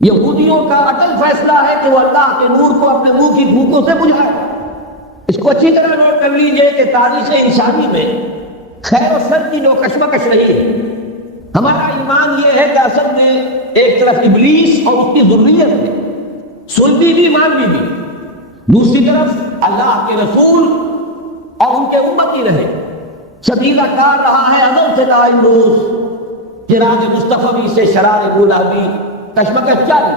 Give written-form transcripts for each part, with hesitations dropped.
یہودیوں کا اٹل فیصلہ ہے کہ وہ اللہ کے نور کو اپنے منہ کی پھونکوں سے بجھائے. اس کو اچھی طرح نوٹ کر لیجئے کہ تاریخ انسانی میں خیر و شر کی جو کشمکش رہی ہے، ہمارا ایمان یہ ہے کہ اصل میں ایک طرف ابلیس اور اس کی ذریت ہے، سنی بھی مانوی بھی، دوسری طرف اللہ کے رسول اور ان کے امتی رہے. سبیلا کار رہا ہے ازل سے تا امروز، چراغ مصطفی سے شرار اولیٰ بھی کشمکش جاری.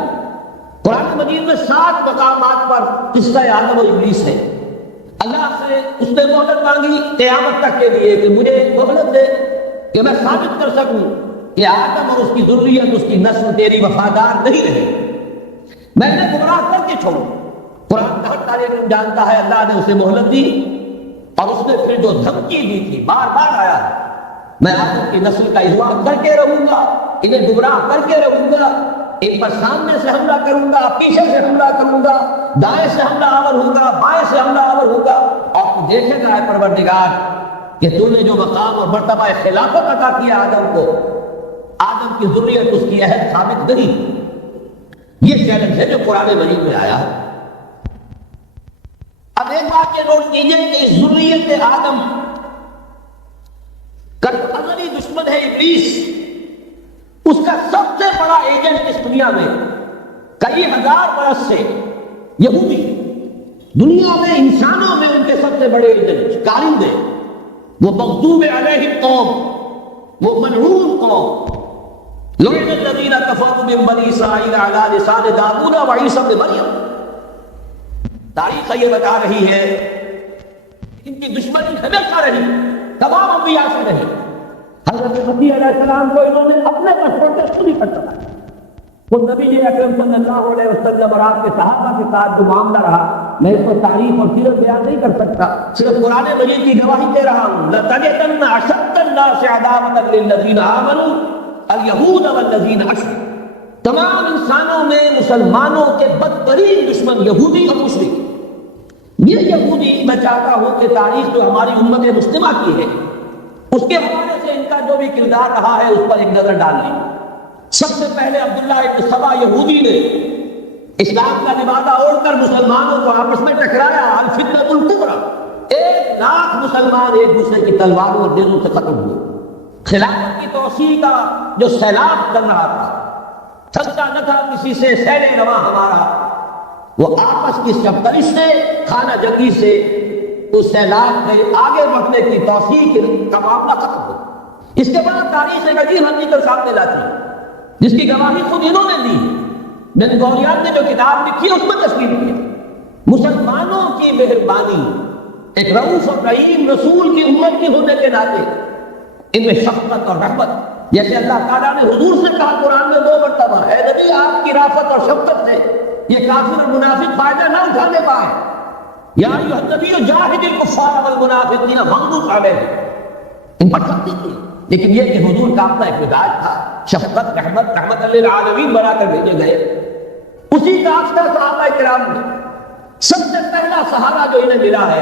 قرآن مجید میں 7 مقامات پر قصہ آدم و ابلیس ہے. اللہ سے اس نے مہلت مانگی قیامت تک کے لیے کہ مجھے مہلت دے کہ میں ثابت کر سکوں کہ آدم اور اس کی ذریت، اس کی نسل تیری وفادار نہیں رہے، میں نے گمراہ کر کے چھوڑوں. قرآن کا ہر طالب علم جانتا ہے اللہ نے اسے مہلت دی، اور اس نے پھر جو دھمکی دی تھی بار بار آیا، میں آدم کی نسل کا اغوا کر کے رہوں گا، انہیں گمراہ کر کے رہوں گا، ان پر سامنے سے حملہ کروں گا، پیچھے سے حملہ کروں گا، دائیں سے حملہ آور ہوگا، بائیں سے حملہ آور ہوگا. اور تو دیکھے گا اے پروردگار کہ تو نے جو مقام اور مرتبہ خلافت عطا کیا آدم کو، آدم کی ذریت اس کی عہد ثابت نہیں. یہ چیلنج ہے جو قرآن مجید میں آیا. اب ایک بات یہ نوٹ کیجئے کہ اس ذریت آدم کا ازلی دشمن ہے ابلیس. اس کا سب سے بڑا ایجنٹ اس دنیا میں کئی ہزار برس سے یہودی، دنیا میں انسانوں میں ان کے سب سے بڑے ایجنٹ کارندے، وہ مغضوب علیہم قوم، وہ ملعون قوم، لعن الذین کفروا من بنی اسرائیل علی لسان داؤد و عیسی ابن مریم. تاریخ یہ بتا رہی ہے ان کی دشمنی ہمیشہ رہی، تمام انبیاء سے رہی. حضرت مسیح علیہ السلام کو انہوں نے اپنے پر چھوڑ کر خود ہی پٹا. وہ نبی اکرم صلی اللہ علیہ وسلم اور آپ کے صحابہ کے ساتھ جو معاملہ رہا، میں اس کو تاریخ اور سیرت بیان نہیں کر سکتا، صرف قرآن مجید کی گواہی دے رہا ہوں. لَتَجِدَنَّ أَشَدَّ النَّاسِ عَدَاوَةً لِلَّذِينَ آمَنُوا الْيَهُودَ وَالَّذِينَ أَشْرَكُوا. تمام انسانوں میں مسلمانوں کے بدترین دشمن یہودی اور مشرک. یہ یہودی میں چاہتا ہوں کہ تاریخ جو ہماری امت مسلمہ کی ہے اس کے حوالے سے ان کا جو بھی کردار رہا ہے اس پر ایک نظر ڈال لیں. سب سے پہلے عبداللہ ابن سبا یہودی نے اسلام کا لبادہ اوڑھ کر مسلمانوں کو آپس میں ٹکرایا. الفتنۃ الکبریٰ، 1,00,000 مسلمان ایک دوسرے کی تلواروں اور ڈیروں سے ختم ہوئے. خلافت کی توسیع کا جو سیلاب چل رہا تھا، تھکتا نہ تھا کسی سے سیل رواں ہمارا، وہ آپس کی شبترش سے، خانہ جنگی سے اس سیلاب کے آگے بڑھنے کی توسیع کا معاملہ ختم ہو. اس کے بعد تاریخ ایک عجیب حقیقت سامنے لاتی جس کی گواہی خود انہوں نے دی. بن گوریان نے جو کتاب لکھی اس میں تصویر کی مسلمانوں کی مہربانی، ایک رؤوف اور رحیم رسول کی امت کی ہونے کے ناطے ان میں شفقت اور رحمت، جیسے اللہ تعالیٰ نے حضور سے کہا قرآن میں 2 مرتبہ، اے نبی آپ کی رافت اور شفقت سے یہ کافر اور منافق فائدہ نہ اٹھانے پائے. یا ایھا النبی جاہد الکفار والمنافقین واغلظ علیہم، ان پر سختی کی. لیکن یہ کہ حضور کا اپنا ایک مزاج تھا، شفقت، رحمت للعالمین بنا کر بھیجے گئے. اسی کا آستہ صحابہ کرام نے سب سے پہلا سہارا جو انہیں ملا ہے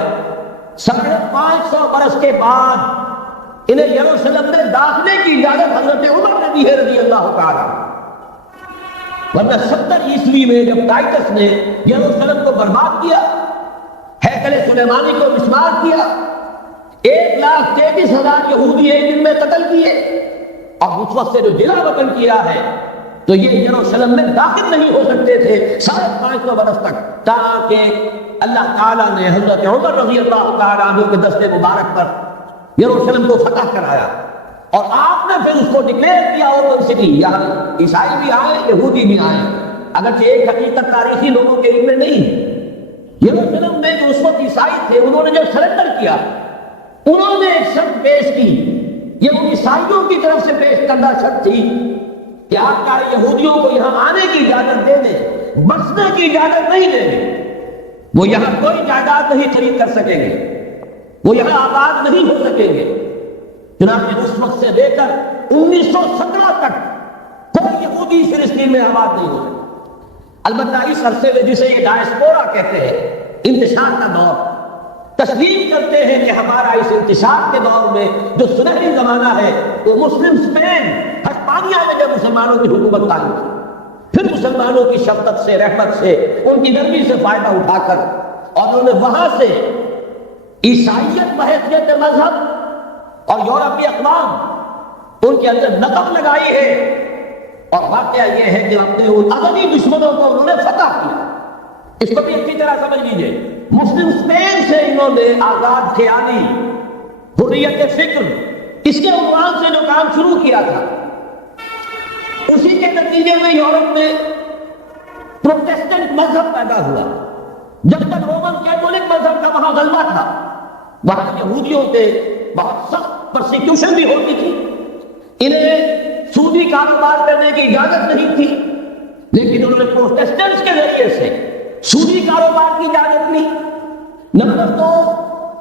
550 برس کے بعد انہیں یروشلم میں داخلے کی اجازت حضرت عمر نے دی ہے رضی اللہ تعالیٰ. ورنہ 70 عیسوی میں جب ٹائٹس نے یروشلم کو برباد کیا، ہیکل سلیمانی کو مسمار کیا، 1,23,000 یہودی ایک دن میں قتل کیے، اور اس وقت سے جو جلا وطن کیا ہے تو یہ یروشلم میں داخل نہیں ہو سکتے تھے 550 برس تک، تاکہ اللہ تعالیٰ نے حضرت عمر رضی اللہ تعالیٰ عنہ کے دست مبارک پر یروشلم کو فتح کرایا. اور آپ نے پھر اس کو ڈکلیئر کیا اوپن سٹی، یہاں عیسائی بھی آئے، یہودی بھی آئے. اگرچہ ایک حقیقت تاریخی لوگوں کے علم میں نہیں، یروشلم میں جو اس وقت عیسائی تھے انہوں نے جو سرنڈر کیا، انہوں نے ایک شرط پیش کی. یہ ان عیسائیوں کی طرف سے پیش کردہ شرط تھی کہ آپ کا یہودیوں کو یہاں آنے کی اجازت دے دیں، بسنے کی اجازت نہیں دیں گے. وہ یہاں کوئی جائیداد نہیں خرید کر سکیں گے، وہ یہاں آباد نہیں ہو سکیں گے. چنانچہ اس وقت سے لے کر 1917 تک کوئی یہودی فلسطین میں آباد نہیں ہو سکے. البتہ اس عرصے میں جسے یہ ڈائسپورا کہتے ہیں، انتشار کا دور، تسلیم کرتے ہیں کہ ہمارا اس انتشار کے دور میں جو سنہری زمانہ ہے وہ مسلم اسپین، ہسپانیہ میں جب مسلمانوں کی حکومت قائم تھی، پھر مسلمانوں کی شفقت سے، رحمت سے، ان کی نرمی سے فائدہ اٹھا کر، اور انہوں نے وہاں سے عیسائیت بحیثیت مذہب اور یورپی اقوام ان کے اندر نقب لگائی ہے، اور واقعہ یہ ہے کہ اپنے ان ابدی دشمنوں کو انہوں نے فتح کیا۔ اس کو بھی اچھی طرح سمجھ لیجئے، مسلم اسپین سے انہوں نے آزاد خیالی، حریت فکر، اس کے عنوان سے جو کام شروع کیا تھا، اسی کے نتیجے میں یورپ میں پروٹیسٹنٹ مذہب پیدا ہوا۔ جب تک رومن کیتھولک مذہب کا وہاں غلبہ تھا، وہاں یہودیوں پہ بہت سخت پرسیکیوشن بھی ہوتی تھی، انہیں سودی کاروبار کرنے کی اجازت نہیں تھی، لیکن انہوں نے پروٹیسٹنٹس کے ذریعے سے سودی کاروبار کی اجازت لی۔ نمبر 2،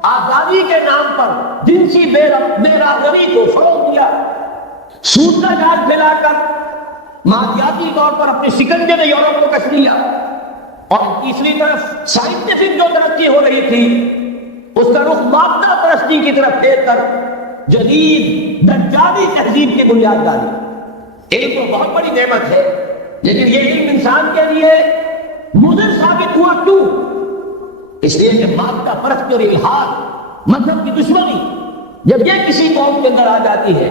آزادی کے نام پر جنسی بے برادری کو فروغ دیا، سود کا جال پھیلا کر مادیاتی طور پر اپنے شکنجے میں یورپ کو کس لیا۔ اور تیسری طرف سائنٹیفک جو ترقی ہو رہی تھی، اس کا رخ مادہ پرستی کی طرف پھیر کر جدید دجالی تہذیب کی بنیاد ڈالی۔ علم تو بہت بڑی نعمت ہے، لیکن یہ علم انسان کے لیے مضر ثابت ہوا کیوں؟ اس لیے کہ مادہ پرستی اور الحاد، مذہب کی دشمنی جب یہ کسی قوم کے اندر آ جاتی ہے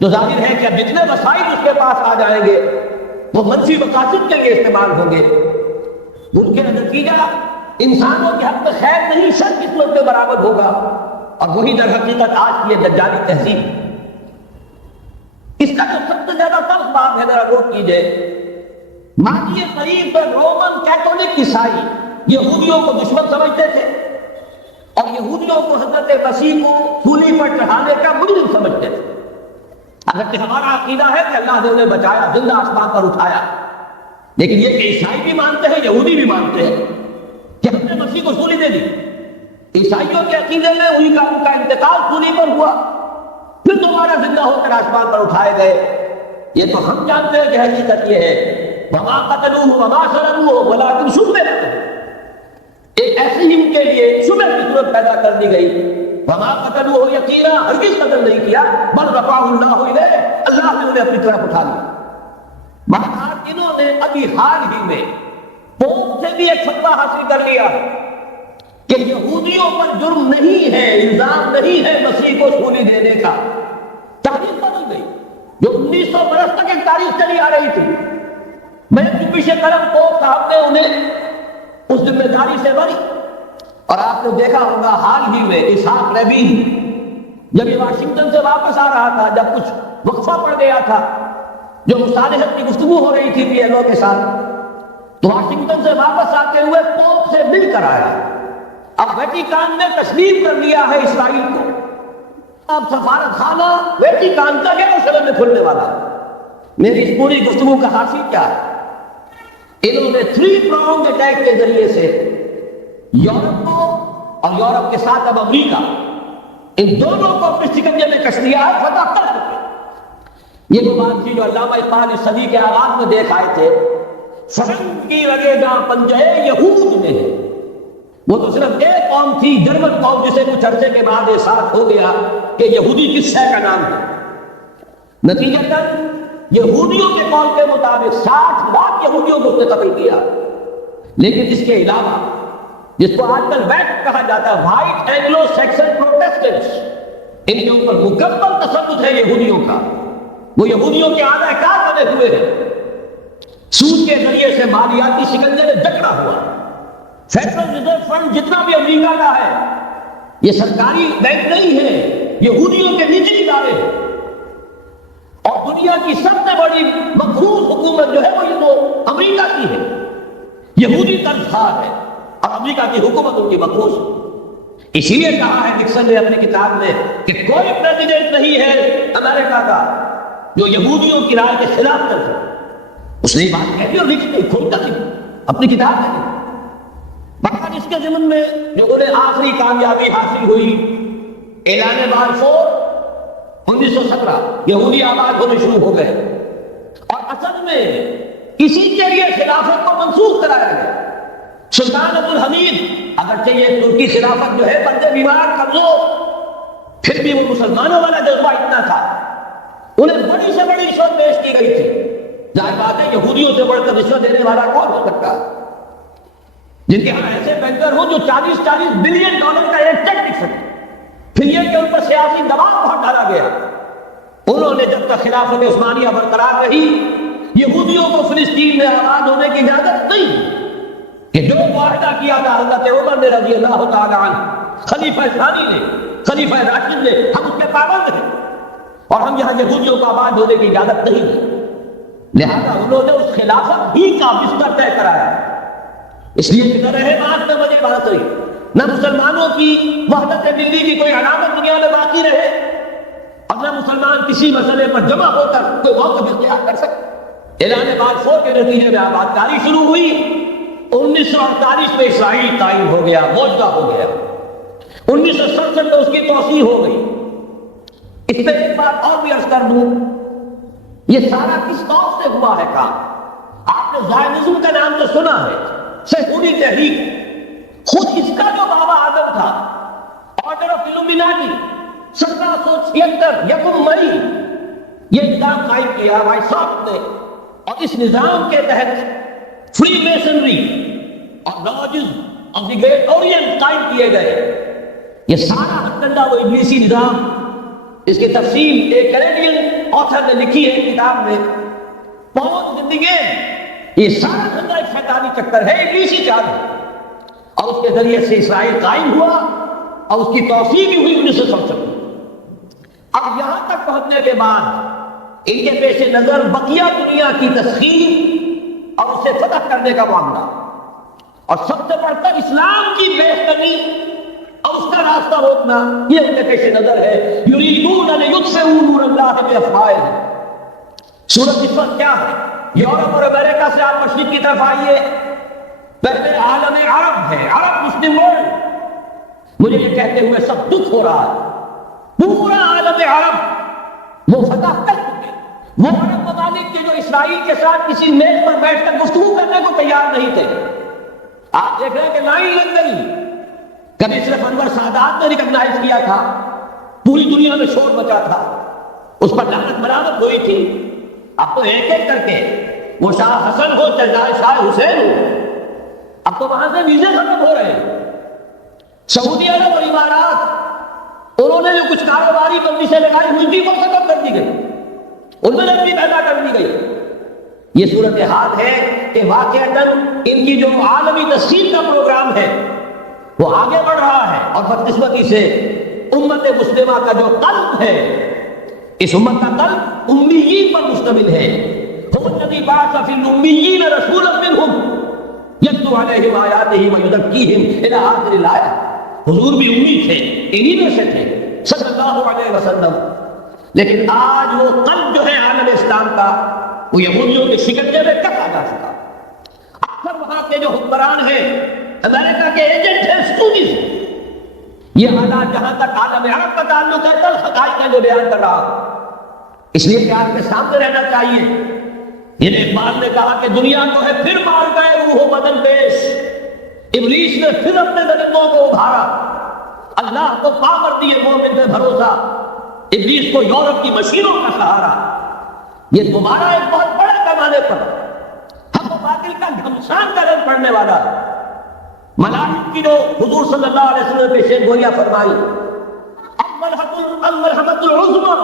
تو ظاہر ہے کہ اب جتنے وسائل اس کے پاس آ جائیں گے وہ منفی مقاصد کے لیے استعمال ہوں گے۔ ان کے نتیجہ انسانوں کے حق میں خیر نہیں شر کی صورت میں برآمد ہوگا، اور وہی در حقیقت آج کی یہ دجالی تہذیب۔ اس کا جو سب سے زیادہ تلخ بات ہے، ذرا غور کیجئے، ماضی قریب میں رومن کیتھولک عیسائی یہودیوں کو دشمن سمجھتے تھے، اور یہودیوں کو حضرت مسیح کو سولی پر چڑھانے کا مجرم سمجھتے تھے۔ اگرچہ ہمارا عقیدہ ہے کہ اللہ نے انہیں بچایا، زندہ آسمان پر اٹھایا، لیکن یہ کہ عیسائی بھی مانتے ہیں، یہودی بھی مانتے ہیں کہ ہم نے مسیح کو سولی دے دی۔ عیسائیوں کے عقیدے میں ان کا انتقال سولی پر ہوا، پھر دوبارہ زندہ ہو کر آسمان پر اٹھائے گئے۔ یہ تو ہم جانتے ہیں کہ حقیقت یہ ہے، وما قتلوہ وما صلبوہ ولکن شبہ لہم، ایک ایسی ہی ان کے لیے شبہ کی صورت پیدا کر دی گئی۔ وما قتلوہ یقینا، ہرگز قتل نہیں کیا، بل رفعہ اللہ الیہ، اللہ نے انہیں اپنی طرف اٹھا لیا۔ بہرحال انہوں نے ابھی حال ہی میں پوپ سے بھی ایک فتویٰ حاصل کر لیا کہ یہودیوں پر جرم نہیں ہے، الزام نہیں ہے مسیح کو سولی دینے کا۔ تاریخ بدل گئی، جو 1900 برس تک ایک تاریخ چلی آ رہی تھی، میں چوپی سے کرم پوپ صاحب نے انہیں اس ذمہ داری سے بری۔ اور آپ نے دیکھا ہوگا حال ہی میں اسحاق ربین جب یہ واشنگٹن سے واپس آ رہا تھا، جب کچھ وقفہ پڑ گیا تھا، جو مصالحت کی گفتگو ہو رہی تھی پی ایل او کے ساتھ، تو واشنگٹن سے واپس آتے ہوئے پوپ سے مل کر آیا۔ اب ویٹیکان نے تسلیم کر لیا ہے اسرائیل کو، اب سفارت خانہ ویٹیکان کا یروشلم میں کھلنے والا۔ میری اس پوری گفتگو کا حاصل کیا ہے؟ انہوں نے 3 پرونگ اٹیک کے ذریعے سے یورپ کو اور یورپ کے ساتھ اب امریکہ، ان دونوں کو اپنے شکنجے میں کس لیا ہے، فتح کر چکے۔ یہ وہ بات تھی جو علامہ اقبال اس صدی کے آغاز میں دیکھ آئے تھے، فرنگ کی لگے گا پنجے یہود میں۔ وہ تو صرف ایک قوم تھی، جرمن قوم، جسے کچھ عرصے کے بعد احساس ہو گیا کہ یہودی کس شے کا نام ہے۔ نتیجتاً یہودیوں کے قول کے مطابق 60 لاکھ یہودیوں کو اس نے قتل کیا۔ لیکن اس کے علاوہ جس کو آج کل ویٹ کہا جاتا ہے، وائٹ اینگلو سیکسن پروٹیسٹنٹس، ان کے اوپر مکمل تسلط ہے یہودیوں کا۔ وہ یہودیوں کے اعلی کار بنے ہوئے ہیں، سود کے ذریعے سے مالیاتی شکنجے میں جکڑا ہوا۔ فیڈرل ریزرو فنڈ جتنا بھی امریکہ کا ہے، یہ سرکاری بینک نہیں ہے، یہودیوں کے نجی ادارے ہیں۔ اور دنیا کی سب سے بڑی مقروض حکومت جو ہے وہ یہ تو امریکہ کی ہے، یہودی طرزدار ہے، اور امریکہ کی حکومت ان کی مقروض۔ اسی لیے کہا ہے نکسن نے اپنی کتاب میں کہ کوئی پریزیڈنٹ نہیں ہے امریکہ کا جو یہودیوں کی رائے کے خلاف کر سکے۔ اس نے یہ بات کہہ دی اور لکھ دی، کھول کر اپنی کتاب میں۔ بہرحال اس کے ضمن میں جو انہیں آخری کامیابی حاصل ہوئی، اعلان بلفور 1917، یہودی آباد ہونے شروع ہو گئے، اور اصل میں اسی کے لیے خلافت کو منسوخ کرایا گیا۔ سلطان عبدالحمید، اگرچہ یہ ترکی خلافت جو ہے بندے بیمار کمزور، پھر بھی وہ مسلمانوں والا جذبہ اتنا تھا، انہیں بڑی سے بڑی رشوت پیش کی گئی تھی، ظاہر بات ہے یہودیوں سے بڑھ کر رشوت دینے والا کون ہو سکتا ہے؟ جن کے ہاں ایسے بینکر ہوں جو 40 بلین ڈالر کا ایک چیک لکھ سکتے، پھر یہ کہ ان پر سیاسی دباؤ بہت ڈالا گیا۔ انہوں نے جب تک خلافت عثمانیہ برقرار رہی، یہودیوں کو فلسطین میں آباد ہونے کی اجازت نہیں، کہ جو معاہدہ کیا تھا حضرت عمر نے رضی اللہ تعالی عنہ، خلیفہ ثانی نے، خلیفہ راشد نے، ہم اس کے پابند ہیں اور ہم یہاں یہودیوں کو آباد ہونے کی اجازت نہیں دی۔ لہذا انہوں نے اس خلافت ہی کا بستر طے کرایا۔ اس لیے کہ نہ رہے بات میں مجھے بات ہوئی، نہ مسلمانوں کی وحدت ملی کی کوئی علامت دنیا میں باقی رہے، اور نہ مسلمان کسی مسئلے پر جمع ہو کر کوئی موقف اختیار کر سکے۔ اعلان بلفور کے نتیجے میں آبادکاری شروع ہوئی۔ 1948 میں اسرائیل قائم ہو گیا، موجودہ ہو گیا۔ 1967 میں اس کی توسیع ہو گئی۔ اس میں ایک بات اور بھی عرض کر دوں، یہ سارا کس طور سے ہوا ہے کام؟ آپ نے زائنزم کا نام تو سنا ہے، صہیونی تحریک، خود اس کا جو بابا آدم تھا، آرڈر آف الومیناٹی، 1776 یکم مئی یہ نظام قائم کیا بھائی صاحب نے، اور اس نظام کے تحت فری میسنری اور lodges of the great Orient قائم کیے گئے۔ یہ سارا ہتھکنڈا وہ ابلیسی نظام، اس کی تفصیل ایک کینیڈین آتھر نے لکھی ہے کتاب میں، پون زندگی، یہ سارا دھندا ایک شیطانی چکر ہے، ابلیسی چال ہے، اور اس کے ذریعے سے اسرائیل قائم ہوا اور اس کی توسیع بھی ہوئی 1967 میں۔ اب یہاں تک پہنچنے کے بعد ان کے پیش نظر بقیہ دنیا کی تسخیر اور اسے فتح کرنے کا معاملہ، اور سب سے بڑھ کر اسلام کی بہتری اور اس کا راستہ روکنا، یہ ان کے پیش نظر ہے۔ یریدون لیطفئوا نور اللہ بافواہہم۔ صورت اس وقت کیا ہے؟ یورپ اور امریکہ سے آپ مشرق کی طرف آئیے، پہلے عالم عرب ہے، عرب مسلم ورلڈ، مجھے یہ کہتے ہوئے سب دکھ ہو رہا ہے، پورا عالم عرب وہ فتح کر چکے، وہ عرب ممالک کے جو اسرائیل کے ساتھ کسی میز پر بیٹھ کر گفتگو کرنے کو تیار نہیں تھے۔ آپ دیکھ رہے ہیں کہ 9/11 کبھی صرف انور سادات نے ریکگنائز کیا تھا، پوری دنیا میں شور مچا تھا، اس پر لعنت برآمد ہوئی تھی۔ اب تو ایک ایک کر کے وہ شاہ حسن ہو چاہے شاہ حسین ہو، اب تو وہاں سے ویزے ختم ہو رہے ہیں۔ سعودی عرب اور امارات، انہوں نے جو کچھ کاروباری بندشیں لگائی ہوئی تھی وہ ختم کر دی گئی، ان میں نرمی پیدا کر دی گئی۔ یہ صورتحال ہے کہ واقعتاً ان کی جو عالمی تسخیر کا پروگرام ہے وہ آگے بڑھ رہا ہے، اور بدقسمتی سے امت مسلمہ کا جو قلب ہے، اس امت کا قلب امیین پر مشتمل ہے۔ هو الذی بعث فی الامیین رسولا منہم یتلو علیہم آیاتہ ویزکیہم الی آخر الآیہ۔ حضور بھی امی تھے، انہی میں سے تھے صلی اللہ علیہ وسلم، لیکن آج وہ قلب جو ہے عالم اسلام کا، وہ یہودیوں کے شکنجے میں کب آ جا چکا۔ اکثر وہاں کے جو حکمران ہیں، امریکہ کے ایجنٹ ہیں، اسٹوڈنٹس، یہ حالات جہاں تک عالم عرب کا تعلق ہے تلخ حقائق کا جو بیان کر رہا ہوں، اس لیے کہ آپ کے سامنے رہنا چاہیے۔ یہ اقبال نے کہا کہ دنیا کو ہے پھر مار گئے روح و بدن پیش، ابلیس نے پھر اپنے درندوں کو ابھارا، اللہ کو پا کر دیے مومن میں بھروسہ، ابلیس کو یورپ کی مشینوں کا سہارا۔ یہ دوبارہ ایک بہت بڑے پیمانے پر حق و باطل کا گھمسان کا رنگ پڑنے والا ہے۔ ملاحم کی جو حضور صلی اللہ علیہ وسلم نے پیشین گوئیاں فرمائی، المرحمۃ العظمیٰ،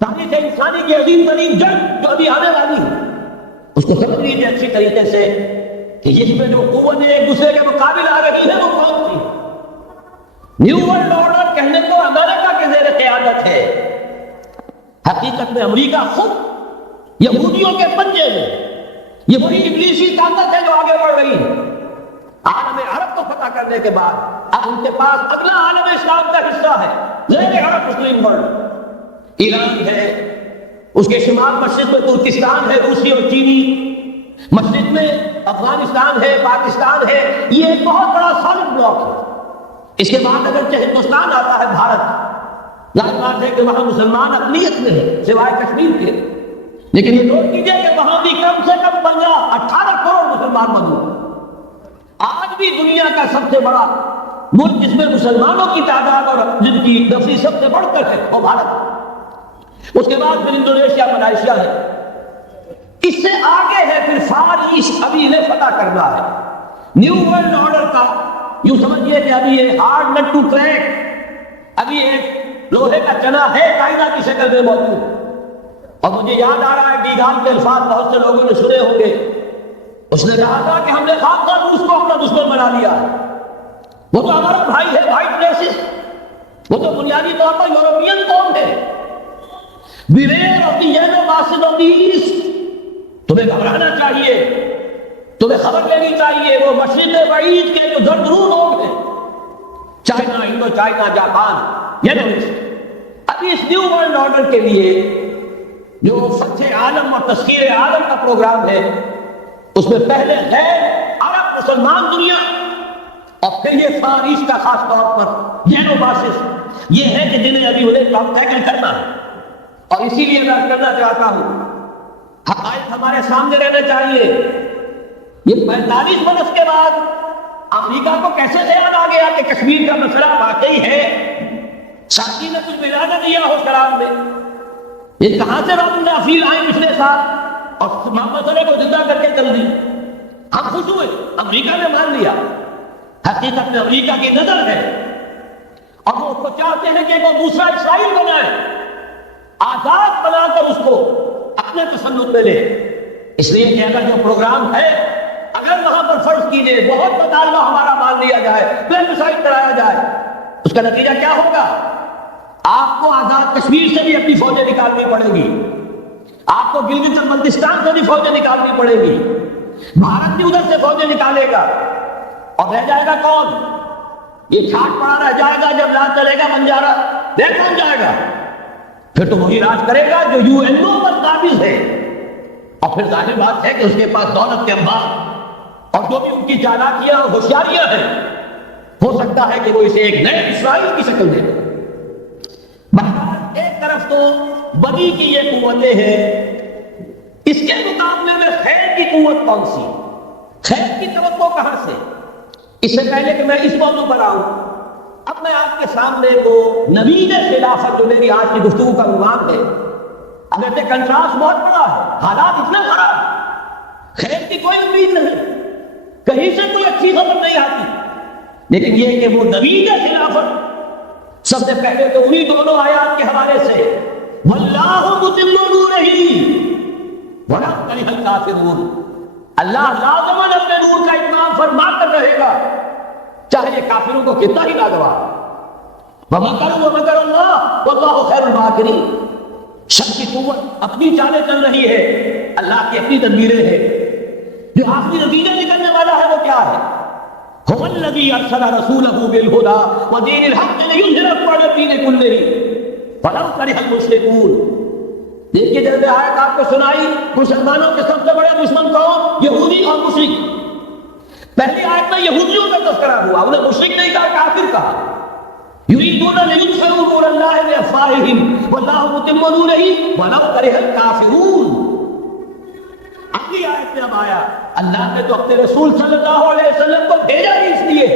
تاریخ انسانی کی عظیم ترین جنگ جو ابھی آنے والی ہے، اس کو سمجھ لیجیے اچھی طریقے سے کہ اس میں جو قوتیں ایک دوسرے کے مقابل آ رہی ہیں وہ کون سی؟ نیو ورلڈ آرڈر کہنے کو امریکہ کے زیر قیادت ہے، حقیقت میں امریکہ خود یہودیوں کے پنجے میں، یہ وہی ابلیسی طاقت ہے جو آگے بڑھ رہی ہے۔ عالم عرب کو فتح کرنے کے بعد اب ان کے پاس اگلا عالم اسلام کا حصہ ہے، زیر عرب مسلم ورلڈ، ایران ہے، اس کے شمال مشرق میں ترکستان ہے، روسی اور چینی، مشرق میں افغانستان ہے، پاکستان ہے، یہ ایک بہت بڑا سالڈ بلاک ہے۔ اس کے بعد اگر ہندوستان آتا ہے، بھارت، ظاہر بات ہے کہ وہاں مسلمان اقلیت میں ہے سوائے کشمیر کے، لیکن یہ نوٹ کیجیے کہ وہاں بھی کم سے کم 18 کروڑ مسلمان موجود ہیں۔ آج بھی دنیا کا سب سے بڑا ملک جس میں مسلمانوں کی تعداد اور جن کی نفری سب سے بڑھ کر ہے وہ بھارت۔ اس کے بعد پھر انڈونیشیا، ملائیشیا ہے، اس سے آگے ہے پھر فار ایسٹ، ابھی انہیں فتح کرنا ہے۔ نیو ورلڈ آرڈر کا یوں سمجھیے کہ ابھی یہ ہارڈ نٹ ٹو کریک، ابھی ایک لوہے کا چنا ہے قاعدہ کی شکل میں موجود۔ اور مجھے یاد آ رہا ہے ڈیگان کے الفاظ بہت سے لوگوں نے سنے ہوں گے، اس نے کہا تھا کہ ہم نے خاص روس کو اپنا دشمن بنا لیا ہے، وہ تو ہمارا بھائی ہے، وائٹ ریسس، وہ تو بنیادی طور پر یورپین قوم ہے۔ Beware of the yellow masses of the East, تمہیں گھبرانا چاہیے، تمہیں خبر لینی چاہیے، وہ مشرق بعید کے جو زردرو لوگ ہیں، China, Indo China, Japan, yellow East. ابھی اس نیو ورلڈ آرڈر کے لیے جو فتح عالم اور تسخیر عالم کا پروگرام ہے، اس میں پہلے غیر عرب مسلمان دنیا اور پھر یہ فار ایسٹ کا خاص طور پر یلو ماسز، یہ ہے کہ جنہیں ابھی انہیں ٹاپ ٹیکل کرنا ہے۔ اور اسی لیے میں کرنا چاہتا ہوں، حقائق ہمارے سامنے رہنا چاہیے۔ یہ 45 برس کے بعد امریکہ کو کیسے خیال آ گیا کہ کشمیر کا مسئلہ واقعی ہے؟ ساتھی نے کچھ ملا نہ دیا ہو شراب میں، یہ کہاں سے رب اللہ فیل آئے پچھلے سال اور مسئلے کو زندہ کر کے چل دی۔ ہم خوش ہوئے، امریکہ نے مان لیا، حقیقت میں امریکہ کی نظر ہے اور وہ چاہتے ہیں کہ وہ دوسرا اسرائیل بنائے، آزاد بنا کر اس کو اپنے تسلط میں لے۔ اس لیے کہ اگر جو پروگرام ہے، اگر وہاں پر فرض کیجیے بہت مطالبہ ہمارا مان لیا جائے، پلیبسائٹ کرایا جائے، اس کا نتیجہ کیا ہوگا؟ آپ کو آزاد کشمیر سے بھی اپنی فوجیں نکالنی پڑے گی، آپ کو گلگت اور بلتستان سے بھی فوجیں نکالنی پڑے گی، بھارت بھی ادھر سے فوجیں نکالے گا، اور رہ جائے گا کون؟ یہ چھاٹ پڑا رہ جائے گا جب راج چلے گا بنجارا، دیکھ کون جائے گا؟ پھر تو وہی راج کرے گا جو یو این او پر قابض ہے، اور پھر ظاہر بات ہے کہ اس کے پاس دولت کے انبار اور جو بھی ان کی چالاکیاں اور ہوشیاریاں ہیں، ہو سکتا ہے کہ وہ اسے ایک نئے اسرائیل کی شکل دے۔ ایک طرف تو بدی کی یہ قوتیں ہیں، اس کے مقابلے میں خیر کی قوت کون سی؟ خیر کی توقع کہاں سے؟ اس سے پہلے کہ میں اس موضوع پر آؤں، اب میں آپ کے سامنے وہ نوید خلافت جو میری آج کی گفتگو کا عنوان ہے، اب ایسے کنٹراسٹ بہت بڑا ہے، حالات اتنا خراب، خیر کی کوئی امید نہیں، کہیں سے کوئی اچھی خبر نہیں آتی، لیکن یہ کہ وہ نوید خلافت سب سے پہلے تو انہی دونوں آیات کے حوالے سے، واللہ متم نورہ ولو کرہ الکافرون، اللہ لازماً اپنے نور کا اتمام فرما کر رہے گا، چاہے یہ کافروں کو کتنا ہی ناگوار۔ وَمَكَرُوا وَمَكَرَ اللَّهُ وَاللَّهُ خَيْرُ الْمَاكِرِينَ، شر کی قوت اپنی چالیں چل رہی ہے، اللہ کی اپنی تدبیریں ہیں، جو آخری نتیجہ نکلنے والا ہے وہ کیا ہے؟ هو الذي ارسل رسوله بالهدى ودين الحق ليظهره على الدين كله ولو كره المشركون۔ دیکھیے جب آیت آپ کو سنائی، مسلمانوں کے سب سے بڑے دشمن کون؟ یہودی اور مشرک۔ پہلی آیت میں یہودیوں کا تذکرہ ہوا، انہیں مشرک نہیں کہا، کافر کہا۔ یریدون لیطفئوا نور اللہ بافواہہم واللہ متم نورہ ولو کرہ الکافرون۔ اگلی آیت میں اب آیا، اللہ نے تو اپنے رسول صلی اللہ علیہ وسلم کو بھیجا ہی اس لیے،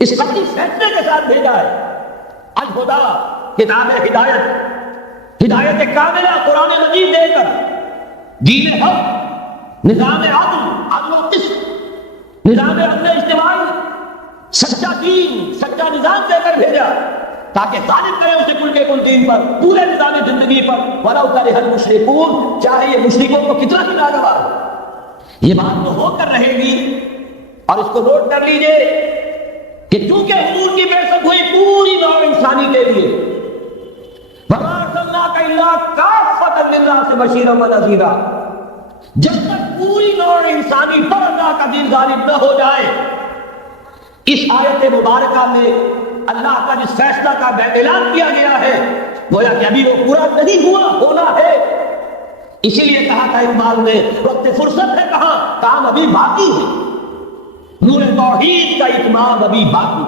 اس قطعی فیصلے کے ساتھ بھیجا ہے، الہدیٰ کتاب ہدایت، ہدایت کاملہ قرآن مجید دے کر، دین حق، نظام عدل و قسط، نظام عدل اجتماعی، سچا دین، سچا نظام دے کر بھیجا تاکہ غالب کرے اسے کل کے کل دین پر، پورے نظام زندگی پر، وَلَوْ كَرِهَ الْمُشْرِكُونَ، چاہے یہ مشرکوں کو کتنا ہی ناگوار ہو۔ یہ بات تو ہو کر رہے گی، اور اس کو نوٹ کر لیجئے کہ چونکہ حضور کی بعثت ہوئی پوری نوع انسانی کے لیے، وَمَا أَرْسَلْنَاكَ إِلَّا كَافَّةً لِلنَّاسِ بَشِيرًا وَنَذِيرًا، جب تک پوری نوع انسانی پر اللہ کا دین غالب نہ ہو جائے۔ اس آیت مبارکہ میں اللہ کا جس فیصلہ کا اعلان کیا گیا ہے، گویا کہ ابھی وہ پورا نہیں ہوا، ہونا ہے۔ اسی لیے کہا تھا اقبال نے، وقت فرصت ہے کہاں، کام ابھی باقی ہے، نور توحید کا اتمام ابھی باقی،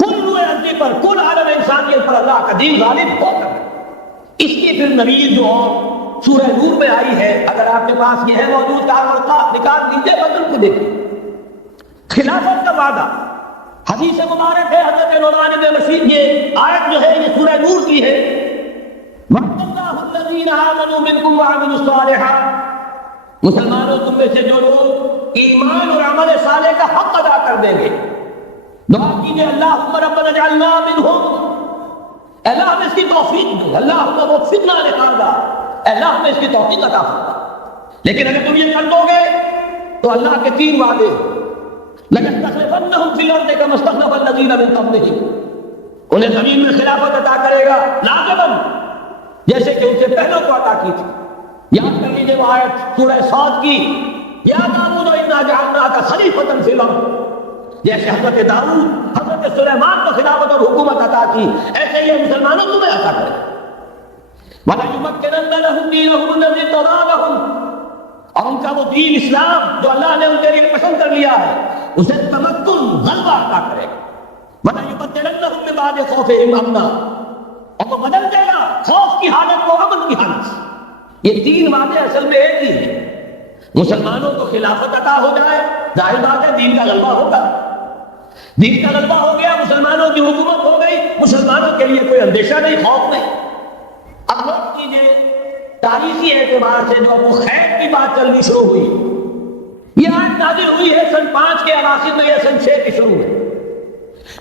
کل نور ارضی پر، کل عالم انسانیت پر اللہ کا دین غالب ہو کر۔ اس کی پھر نوید جو اور سورہ نور میں آئی ہے، اگر آپ کے پاس یہ ہے موجود کا نکال لیجیے، بدل کے دیکھیں، خلافت کا وعدہ، حدیث مبارک ہے حضرت نعمان بن بشیر، یہ آیت جو ہے یہ سورہ نور کی ہے، وَعَدَ اللَّهُ الَّذِينَ آمَنُوا مِنكُمْ وَعَمِلُوا الصَّالِحَاتِ مسلمانوں تم میں سے جو لوگ ایمان اور عمل صالح کا حق ادا کر دیں گے، دعا کیجیے اللہم ربنا اجعلنا منہم، اللہ ہمیں اس کی توفیق دے، اللہ ہمیں وفقنا لہذا، اللہ ہمیں اس کی توفیق عطا فرما۔ لیکن اگر تم یہ کر دو گے تو اللہ کے 3 وعدے، لَيَسْتَخْلِفَنَّهُمْ فِي الْأَرْضِ كَمَا اسْتَخْلَفَ الَّذِينَ مِن قَبْلِهِمْ، انہیں زمین میں خلافت عطا کرے گا لاجباً، جیسے کہ ان سے پہلوں کو عطا کی تھی۔ یاد کر لیجیے وہ آیت سورہ صاد کی، یا داؤد انا جعلناک خلیفۃ فی الارض، جیسے حضرت داؤد حضرت سلیمان کو خلافت اور حکومت عطا کی، ایسے یہ مسلمانوں تمہیں عطا کرے۔ وَلَيُمَكِّنَنَّ لَهُمْ دِينَهُمُ الَّذِي ارْتَضَىٰ لَهُمْ، اور ان کا وہ دین اسلام جو اللہ نے ان کے لیے پسند کر لیا ہے اسے تمکن غلبہ عطا کرے۔ وَلَيُبَدِّلَنَّهُم مِّن بَعْدِ خَوْفِهِمْ أَمْنًا، اور وہ بدل دے گا خوف کی حالت کو امن کی حالت سے۔ یہ 3 وعدے اصل میں ایک ہی ہیں۔ مسلمانوں کو خلافت عطا ہو جائے، ظاہر بات ہے دین کا غلبہ ہوگا، دین کا غلبہ ہو گیا، مسلمانوں کی حکومت ہو گئی، مسلمانوں کے لیے کوئی اندیشہ نہیں، خوف نہیں۔ اب نوٹ کیجیے تاریخی اعتبار سے جو ابو خیر کی بات چلنی شروع ہوئی، یہ آیت نازل ہوئی ہے سن 5 کے اواخر میں یا سن 6 کے شروع میں،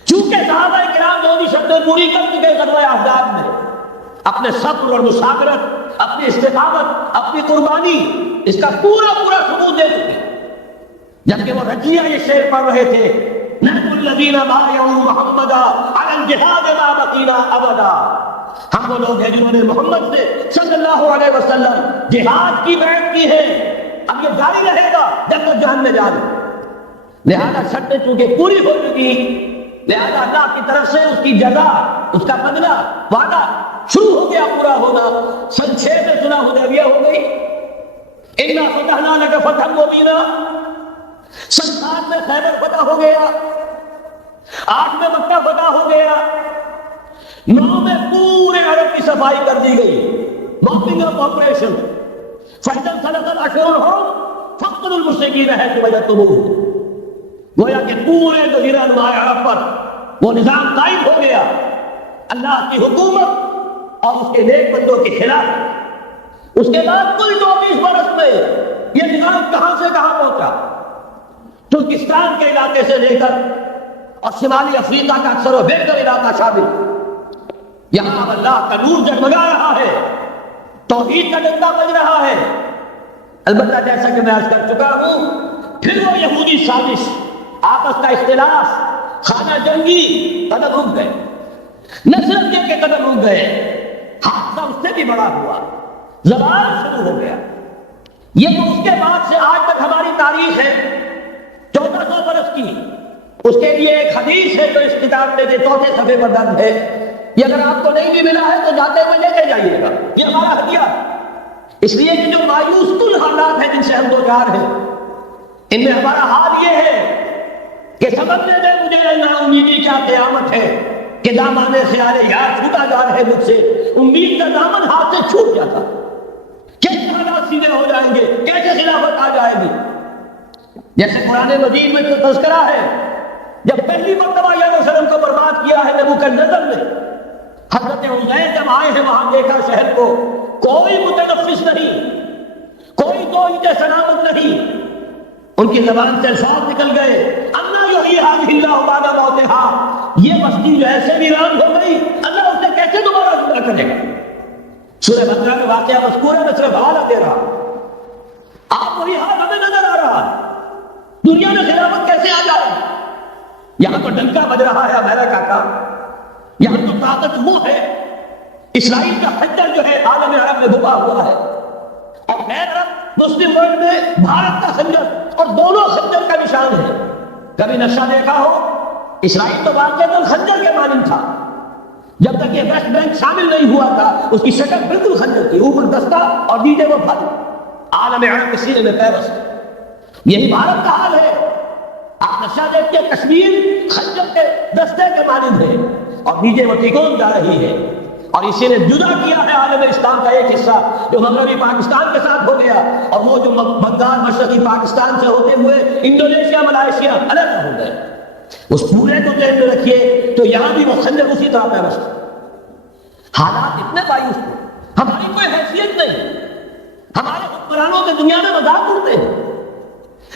چونکہ صحابہ کرام جو بھی شرطیں پوری کر چکے غزوہ احزاب میں، اپنے صبر اور مصابرت، اپنی استقامت، اپنی قربانی، اس کا پورا ثبوت دے چکے، جبکہ وہ رجیہ یہ شعر پڑھ رہے تھے، نحن الذین بایعوا محمدا علی الجہاد ما بقینا ابدا، ہم وہ لوگ ہیں جنہوں نے محمد سے صلی اللہ علیہ وسلم جہاد کی بیعت کی ہے، اب یہ جاری رہے گا جب تک جان میں جان۔ لہذا شرطیں چونکہ پوری ہو چکی، لہذا اللہ کی طرف سے اس کی جزا، اس کا بدلہ، وعدہ شروع ہو گیا پورا ہونا۔ سن 6 میں صلح حدیبیہ ہو گئی، انا فتحنا لک فتحا مبینا، سن 7 میں خیبر فتح ہو گیا، 8 میں مکہ فتح ہو گیا، 9 میں پورے عرب کی صفائی کر دی گئی، موپنگ اپ آپریشن، فَإِذَا انْسَلَخَ الْأَشْهُرُ الْحُرُمُ فَاقْتُلُوا الْمُشْرِكِينَ حَيْثُ وَجَدتُّمُوهُمْ، گویا کہ پورے جزیرہ نما عرب پر وہ نظام قائم ہو گیا، اللہ کی حکومت اور اس کے نیک بندوں کے خلاف۔ اس کے بعد کل 24 برس میں یہ نظام کہاں سے کہاں پہنچا، ترکستان کے علاقے سے لے کر اور شمالی افریقہ کا اکثر و بیشتر علاقہ شامل، یہاں اللہ کا نور جگمگا رہا ہے، توحید کا ڈنڈا بج رہا ہے۔ البتہ جیسا کہ میں عرض کر چکا ہوں، پھر وہ یہودی سازش، آپس کا اختلاف، خانہ جنگی قدم رک گئے، نہ صرف یہ کہ قدم رک گئے، حادثہ اس سے بھی بڑا ہوا، زوال شروع ہو گیا۔ یہ تو اس کے بعد سے آج تک ہماری تاریخ ہے 1400 برس کی، اس کے لیے ایک حدیث ہے جو اس کتاب میں 4 صفحے پر درج ہے، یہ اگر آپ کو نہیں بھی ملا ہے تو جاتے ہوئے لے کے جائیے گا، یہ ہمارا ہدیہ، اس لیے کہ جو مایوس کن حالات ہیں جن سے ہم دوچار ہیں، ان میں ہمارا حال یہ ہے کہ سمجھنے میں مجھے نا امیدی کیا قیامت ہے کہ دامانے سے آلے یار چھوٹا جا رہے مجھ سے، امید کا دامن ہاتھ سے چھوٹ جاتا، کیسے حالات سیدھے ہو جائیں گے، کیسے خلافت آ جائے گی۔ جیسے قرآن مجید میں تو تذکرہ ہے، جب پہلی مرتبہ یروشلم کو برباد کیا ہے نبوکدنضر نے، حضرت عزیر جب آئے ہیں وہاں دیکھا شہر کو، کوئی متنفس نہیں، کوئی توحید سلامت نہیں، ان کی زبان سے الفاظ نکل گئے، انا یحیی ھذہ اللہ بعد موتھا، یہ بستی جو ایسے ویران ہو گئی، اللہ اسے کیسے دوبارہ زندہ کرے گا۔ سورہ بقرہ میں واقعہ مذکور ہے، میں صرف حوالہ دے رہا ہوں، آپ وہی حال ہمیں نظر آ رہا ہے، دنیا میں خلافت کیسے آ جائے؟ یہاں تو ڈنکا بج رہا ہے امریکہ کا، یہاں تو طاقت وہ ہے، اسرائیل کا خنجر جو ہے عالم عرب میں دبا ہوا ہے، اور غیر عرب مسلم ورلڈ میں بھارت کا خنجر، اور دونوں خنجر کا نشان ہے۔ کبھی نقشہ دیکھا ہو، اسرائیل تو واقعہ خنجر کے مانند تھا، جب تک یہ ویسٹ بینک شامل نہیں ہوا تھا اس کی شکل بالکل خنجر تھی، اوپر دستہ اور نیچے وہ پھل، عالم عرب کے سینے میں پیوست۔ یہی بھارت کا حال ہے، آپ نقشہ دیکھتے کشمیر خنجر کے دستے کے مانند ہے اور نیچے وہ تکون جا رہی ہے، اور اسی نے جدا کیا ہے عالم اسلام کا ایک حصہ جو مغربی پاکستان کے ساتھ ہو گیا، اور وہ جو بنگال مشرقی پاکستان سے ہوتے ہوئے انڈونیشیا ملائیشیا الگ ہو گئے۔ اس پورے کو ذہن میں رکھیے تو یہاں بھی وہ خنجر اسی طرح پیوست۔ حالات اتنے مایوس تھے، ہماری کوئی حیثیت نہیں، ہمارے حکمرانوں کے دنیا میں مذاق اڑتے ہیں،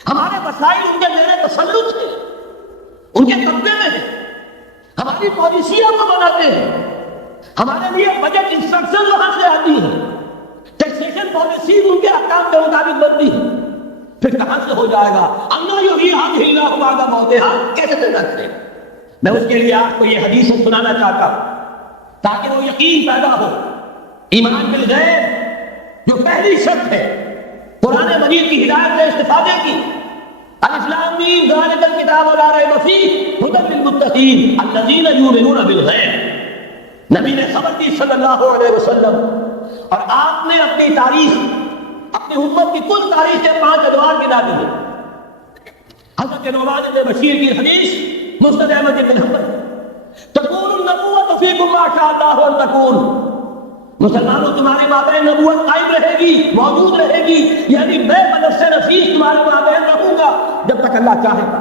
ہمارے وسائل ان کے زیر تسلط ہیں، ان کے قبضے میں ہیں، ہماری پالیسیاں وہ بناتے ہیں، ہمارے لیے بجٹ انسٹرکشن وہاں سے آتی ہے، ٹیکسیشن پالیسی ان کے احکام کے مطابق بنتی ہے، پھر کہاں سے ہو جائے گا؟ اللہ یحیی هذه الله بعد موتها، کیسے پیدا کرے؟ میں اس کے لیے آپ کو یہ حدیث سنانا چاہتا ہوں تاکہ وہ یقین پیدا ہو۔ ایمان بالغیب جو پہلی شرط ہے قرآن مجید کی ہدایت سے استفادے کی، الف لام میم ذالک الکتاب لا ریب فیہ ھدی للمتقین الذین یؤمنون بالغیب۔ نبی نے خبر دی صلی اللہ علیہ وسلم، اور آپ نے اپنی تاریخ، اپنی امت کی کل تاریخ کے 5 ادوار گنا دیے۔ حضرت نعمان بن بشیر کی حدیث مسند احمد بن حنبل، تکون النبوۃ فیکم ما شاء اللہ ان تکون، مسلمانوں تمہاری مابین نبوت قائم رہے گی، موجود رہے گی، یعنی میں بنفس نفیس تمہارے مابین رہوں گا جب تک اللہ چاہے گا۔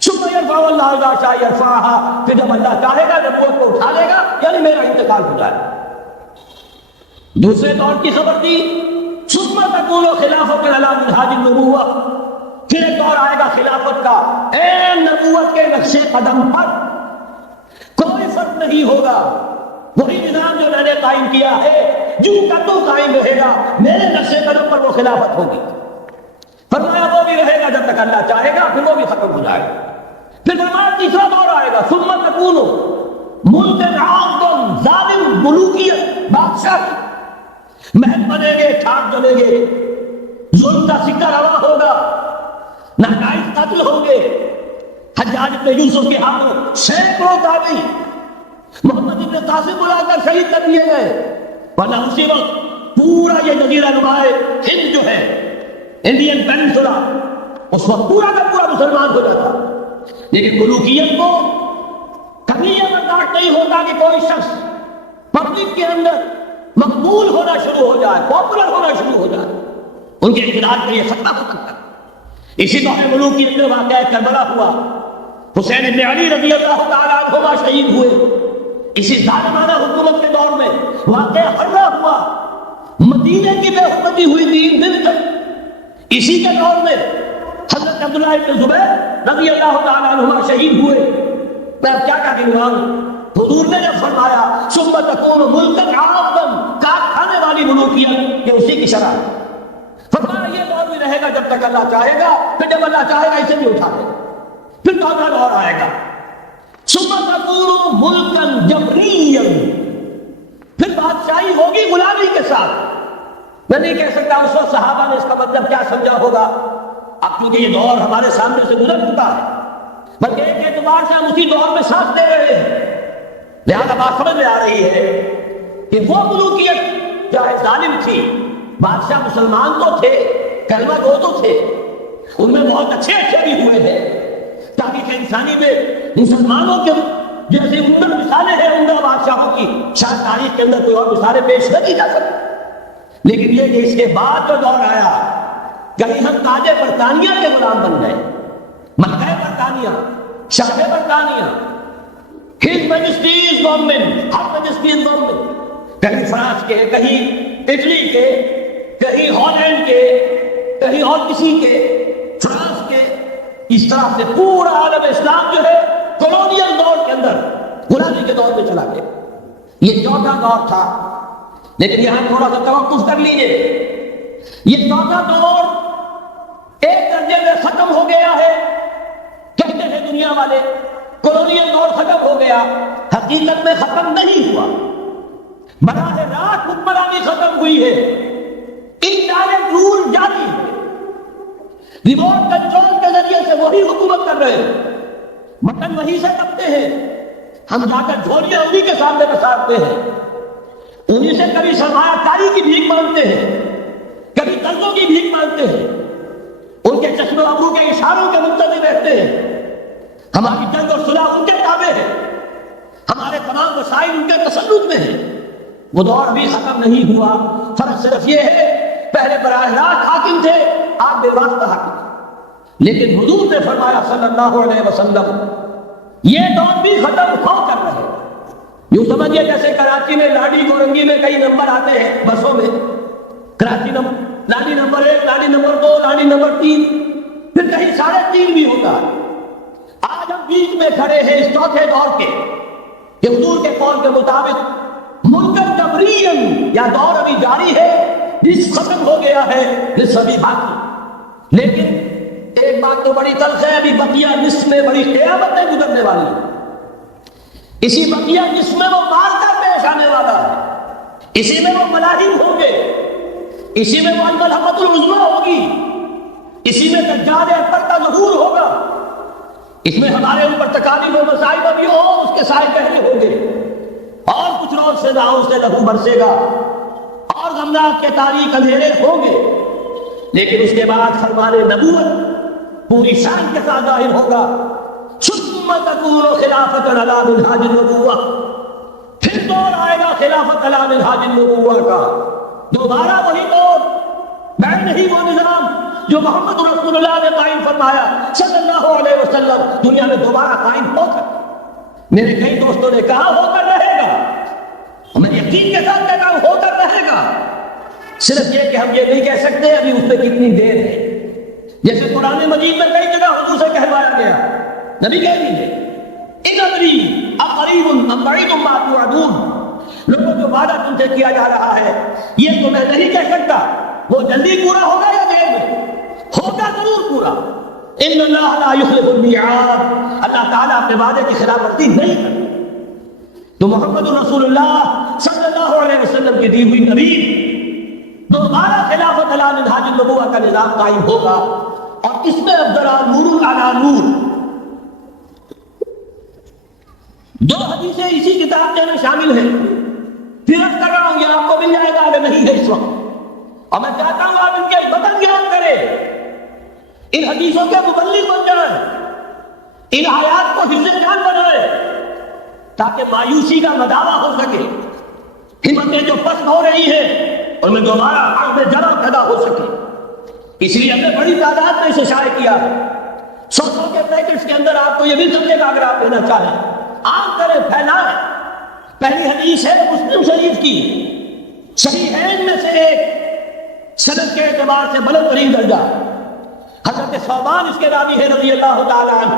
ثم یرفع اللہ اذا شاء یرفعها، پھر جب اللہ چاہے گا نبوت کو اٹھا لے گا، یعنی میرا انتقال ہو جائے گا۔ دوسرے دور کی خبر دی، ثم تکون خلافۃ علی منہاج النبوۃ، پھر ایک دور آئے گا خلافت کا، اے نبوت کے نقش قدم پر کوئی فرق نہیں ہوگا، وہی نظام جو میں نے قائم کیا ہے جو کا تو قائم رہے گا، میرے نقش قدم پر وہ خلافت ہوگی۔ فرمایا وہ بھی رہے گا جب تک اللہ چاہے گا، پھر وہ بھی ختم ہو جائے گا۔ پھر فرمایا تیسرا دور آئے گا، ثم تکون ملک عاقل ظالم، ملوکیت، بادشاہ، محل بنیں گے، ٹھاٹ جلیں گے، ظلم کا سکہ روا ہوگا، ناجائز قتل ہوں گے۔ حجاج بن یوسف کے ہاتھوں سینکڑوں تابعی محمد بن قاسم بلا کر شہید کر دیے گئے، ورنہ اسی وقت پورا یہ جزیرہ نما ہند جو ہے، انڈین پینسولا، اس وقت پورا کا پورا مسلمان ہو جاتا۔ لیکن ملوکیت کو کبھی یہ برداشت نہیں ہوتا کہ کوئی شخص پبلک کے اندر مقبول ہونا شروع ہو جائے، پاپولر ہونا شروع ہو جائے، ان کے اقتدار کے لیے خطرہ ہو سکتا ہے۔ اسی دور ملوکیت میں واقعہ کربلا ہوا، حسین بن علی رضی اللہ تعالیٰ عنہما شہید ہوئے۔ اسی ظالمانہ حکومت کے دور میں واقعہ حرہ ہوا، مدینے کی بے حرمتی ہوئی 3 دن تک۔ اسی کے دور میں حضرت عبداللہ بن زبیر رضی اللہ تعالیٰ عنہما شہید ہوئے۔ میں اب کیا کہوں، حضور نے جب فرمایا ثم تکون ملکا عاقلا، کاٹ کھانے والی ملوکیت، یہ اسی کی شرح ہے۔ فرمایا یہ دور بھی رہے گا جب تک اللہ چاہے گا، پھر جب اللہ چاہے گا اسے بھی اٹھا دے گا۔ پھر دوسرا دور آئے گا، ثم تکون ملکا جبریا، پھر بادشاہی ہوگی غلامی کے ساتھ۔ میں نہیں کہہ سکتا اس وقت صحابہ نے اس کا مطلب کیا سمجھا ہوگا، اب کیونکہ یہ دور ہمارے سامنے سے گزر چکا ہے، بلکہ ایک اعتبار سے ہم اسی دور میں سانس دے رہے ہیں، لہذا بات سمجھ میں آ رہی ہے کہ وہ ملوکیت چاہے ظالم تھی، بادشاہ مسلمان تو تھے، کلمہ گو تو تھے، ان میں بہت اچھے اچھے بھی ہوئے ہیں۔ تاریخ انسانی میں مسلمانوں کے جیسے عمدہ مثالیں ہیں عمدہ بادشاہوں کی، شاید تاریخ کے اندر کوئی اور مثالیں پیش نہ کی جا سکتی۔ لیکن یہ کہ اس کے بعد جو دور آیا، کہیں ہم تاج برطانیہ کے غلام بن گئے، ملکہ برطانیہ، شاہ برطانیہ، ہز میجسٹیز گورنمنٹ، ہر میجسٹیز گورنمنٹ، کہیں فرانس کے، کہیں اٹلی کے، کہیں ہالینڈ کے، کہیں اور کسی کے، فرانس کے، اس طرح سے پورا عالم اسلام جو ہے کولونیل دور کے اندر غلامی کے دور میں چلا گیا۔ یہ چوتھا دور تھا، لیکن یہاں تھوڑا سا توقف کر لیجئے، یہ چوتھا دور ایک درجے میں ختم ہو گیا ہے، کہتے ہیں دنیا والے کولونیل دور ختم ہو گیا، حقیقت میں ختم نہیں ہوا، براہ راست حکمرانی ختم ہوئی ہے، انڈائریکٹ رول جاری ہے، ریموٹ کنٹرول کے ذریعے سے وہی حکومت کر رہے ہیں، مٹن وہی سے کپتے ہیں، ہم جا کر جھولیاں انہی کے سامنے بسارتے ہیں، انہی سے کبھی سرمایہ کاری کی بھیک مانگتے ہیں، کبھی قرضوں کی بھیک مانگتے ہیں، ان کے چشم و ابرو کے اشاروں کے منتظر رہتے ہیں، ہماری جنگ اور صلح ان کے تابع ہے، ہمارے تمام وسائل ان کے تسلط میں ہیں۔ وہ دور بھی ختم نہیں ہوا، فرق صرف یہ ہے پہلے براہ راست حاکم تھے، آپ بے واسطہ حاکم، لیکن حضور نے فرمایا صلی اللہ علیہ وسلم یہ دور بھی ختم ہو کر رہے۔ یوں سمجھیے جیسے کراچی میں لاڈی گورنگی میں کئی نمبر آتے ہیں بسوں میں، کراچی لانی نمبر 1، لانی نمبر 2، لانی نمبر 3، پھر کہیں 3.5 بھی ہوتا ہے۔ آج ہم بیچ میں کھڑے ہیں اس چوتھے دور کے کہ حضور کے قول کے مطابق ملکن جبرین، یا دور ابھی جاری ہے، جس ختم ہو گیا ہے، جس ابھی باقی۔ لیکن ایک بات تو بڑی تلخ ہے، ابھی بقیہ نصف میں بڑی قیامتیں گزرنے والی ہیں۔ اسی بقیہ نصف میں وہ مار کر پیش آنے والا ہے، اسی میں وہ ملاحم ہوں گے، اسی میں وہ الملحمۃ العظمیٰ ہوگی، اسی میں دجال اکبر کا ظہور ہوگا، اس میں ہمارے اوپر تکالیف و مصائب بھی ہو، اس کے سائے پہلے ہوں گے، اور کچھ روز سے راہوں سے لہو برسے گا، اور غمناک کے تاریک اندھیرے ہوں گے، لیکن اس کے بعد فرمان نبوت پوری شان کے ساتھ ظاہر ہوگا۔ ثم تکون خلافت علی منہاج النبوہ، پھر دور آئے گا خلافت علی منہاج النبوہ کا، دوبارہ وہی دور، میں نہیں وہ نظام جو محمد رسول اللہ نے قائم فرمایا صلی اللہ علیہ وسلم دنیا میں دوبارہ قائم ہو کر، میرے کئی دوستوں نے کہا ہو کر رہے گا، میں یقین کے ساتھ کہتا ہوں ہو کر رہے گا، صرف یہ کہ ہم یہ نہیں کہہ سکتے ابھی اس میں کتنی دیر ہے، جیسے قرآن مجید میں کئی جگہ حضور سے کہلوایا گیا، نبی کہہ دیجئے ان امری اقریب ام بعید ما توعدون، لوگوں جو وعدہ تم سے کیا جا رہا ہے یہ تو میں نہیں کہہ سکتا وہ جلدی پورا ہوگا یا دیر میں، ہوگا ضرور پورا۔ ان اللہ لا یخلف المیعاد، اللہ تعالیٰ اپنے وعدے کی خلاف ورزی نہیں کرتا۔ تو محمد رسول اللہ صلی اللہ علیہ وسلم کی دی ہوئی نبی دوبارہ خلافت علی منہاج النبوہ کا نظام قائم ہوگا، اور اس میں افضل نور علی نور۔ دو حدیثیں اسی کتاب میں شامل ہیں، پھر عرض کر رہا ہوں یہ آپ کو مل جائے گا اگر نہیں ہے اس وقت، اور میں چاہتا ہوں آپ ان کے وطن گران کریں، ان حدیثوں کے مبلغ بن جائیں، ان آیات کو حفظ جان بنائیں، تاکہ مایوسی کا مداوع ہو سکے، ہمتیں جو پست ہو رہی ہیں ان میں دوبارہ عزم جرأت پیدا ہو سکے۔ اس لیے ہم نے بڑی تعداد میں اسے شائع کیا ہے، 100 کے پیکٹس کے اندر آپ کو یہ بھی سمجھے گا اگر آپ لینا چاہیں، عام کریں، پھیلائیں۔ پہلی حدیث ہے مسلم شریف کی، صحیحین میں سے ایک، سند کے اعتبار سے بلند ترین درجہ، حضرت ثوبان اس کے راوی ہے رضی اللہ تعالی عنہ،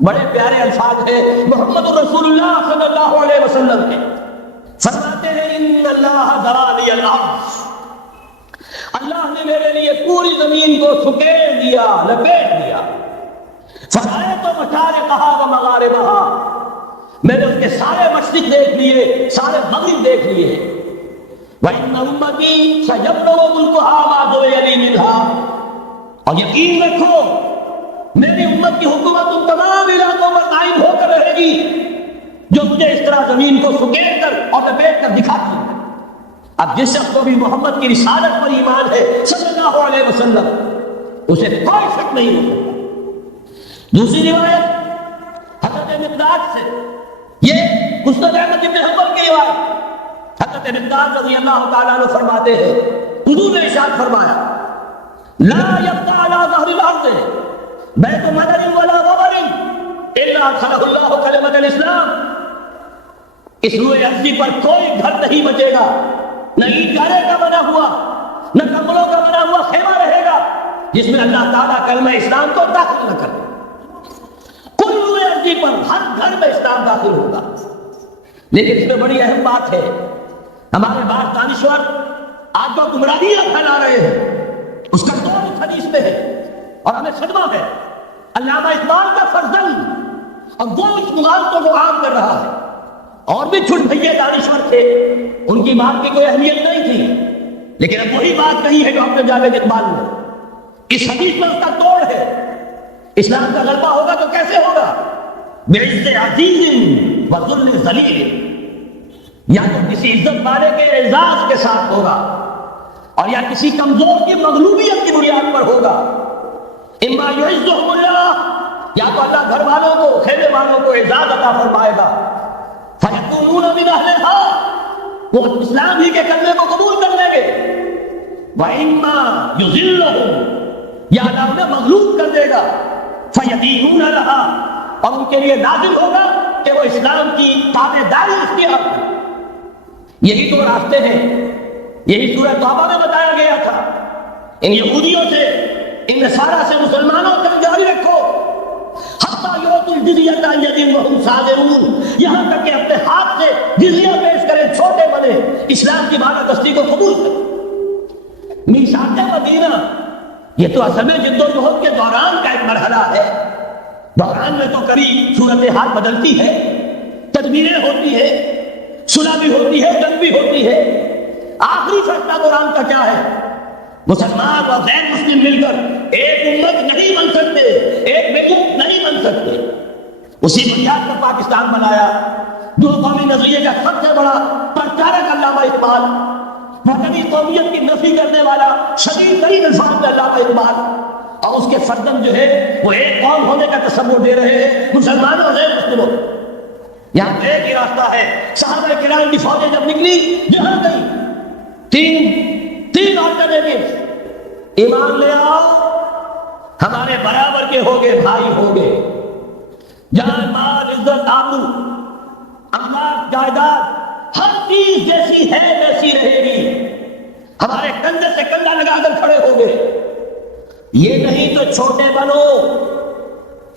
بڑے پیارے الفاظ ہیں محمد رسول اللہ صلی اللہ علیہ وسلم کے، فرماتے ہیں ان اللہ ذرانی الارض، اللہ نے میرے لیے پوری زمین کو سکیڑ دیا، لپیٹ دیا، فرائض و مشارقہا و مغاربہا، میں نے اس کے سارے مشرق دیکھ لیے، سارے مغرب دیکھ لیے، وَإِنَّ أُمَّتِي سَيَبْلُغُ مُلْكُهَا مَا دُعِيَ لِي مِنْهَا، اور یقین رکھو میری امت کی حکومت ان تمام علاقوں میں قائم ہو کر رہے گی جو مجھے اس طرح زمین کو سکیڑ کر اور لپیٹ کر دکھاتی ہے۔ اب جس شخص کو بھی محمد کی رسالت پر ایمان ہے صلی اللہ علیہ وسلم، اسے کوئی شک نہیں ہو سکتا۔ دوسری روایت حضرت مقداد سے، یہ مسند احمد بن حنبل کی روایت، حضرت مقداد رضی اللہ تعالیٰ عنہ فرماتے ہیں حضور نے ارشاد فرمایا لا يبقى على ظهر الارض بیت مدر ولا غبر الا ادخله الله کلمۃ الاسلام، اس روئے ارضی پر کوئی گھر نہیں بچے گا، نہ اینٹ گارے کا بنا ہوا نہ کمروں کا بنا ہوا خیمہ رہے گا جس میں اللہ تعالیٰ کلمہ اسلام کو داخل نہ کرے، کل روئے ارضی پر ہر گھر میں اسلام داخل ہوگا۔ لیکن اس میں بڑی اہم بات ہے، ہمارے بعض دانشور آج جو گمراہیاں پھیلا رہے ہیں اس کا دور اس حدیث میں ہے، اور ہمیں صدمہ ہے، علامہ اقبال کا فرزند، اور وہ اس مغالطوں کو عام کر رہا ہے، اور بھی چھٹ بھئیے دانشور تھے، ان کی بات کی کوئی اہمیت نہیں تھی، لیکن اب وہی بات کہی ہے ڈاکٹر جاوید اقبال نے، اس حدیث میں اس کا توڑ ہے، اسلام کا غلبہ ہوگا تو کیسے ہوگا؟ بعز عزیز و ذل ذلیل، یا تو کسی عزت والے کے اعزاز کے ساتھ ہوگا، اور یا کسی کمزور کی مغلوبیت کی بنیاد پر ہوگا، اما یعزہم اللہ، یا تو اللہ گھر والوں کو، خیمے والوں کو اعزاز عطا فرمائے گا، فیکونون من اہلھا، وہ اسلام ہی کے کلمے کو قبول کر لیں گے، وَإِمَّا يُذِلُّهُمْ، یا اللہ انہیں مغلوب کر دے گا، فَيَدِينُونَ لَهَا، اور ان کے لیے نازل ہوگا کہ وہ اسلام کی تابع داری اختیار کریں۔ یہی تو راستے ہیں یہی سورہ توبہ میں بتایا گیا تھا، ان یہودیوں سے، ان نصارہ سے مسلمانوں تک جاری رکھو، حتیٰ یؤتوا الجزیۃ عن ید وہم صاغرون، یہاں تک کہ اپنے ہاتھ سے جزیہ پیش کریں، چھوٹے بنے، اسلام کی بالادستی کو قبول کریں۔ میثاق مدینہ یہ تو اصل میں جد و جہد کے دوران کا ایک مرحلہ ہے، دوران میں تو کبھی صورتحال بدلتی ہے، تدبیریں ہوتی ہے، صلح بھی ہوتی ہے، جنگ بھی ہوتی ہے۔ آخری فیصلہ قرآن کا کیا ہے؟ مسلمان اور غیر مسلم مل کر ایک امت نہیں بن سکتے، ایک ملت نہیں بن سکتے۔ اسی بنیاد پر پاکستان بنایا، جو قومی نظریے کا سب سے بڑا پرچارک علامہ اقبال، مذہبی قومیت کی نفی کرنے والا شدید ترین الفاظ میں علامہ اقبال، اور اس کے سردم جو ہے وہ ایک قوم ہونے کا تصور دے رہے ہیں مسلمانوں اور غیر مسلموں۔ یہاں ایک ہی راستہ ہے، صحابہ کرام کی فوجیں جب نکلی جہاں گئی، تین آلٹرنیٹو، ایمان لے آؤ، ہمارے برابر کے ہوگے، بھائی ہوگے، جان مال عزت آبرو املاک جائیداد ہر چیز جیسی ہے ویسی رہے گی، ہمارے کندھے سے کندھا لگا کر کھڑے ہوگے۔ یہ نہیں تو چھوٹے بنو،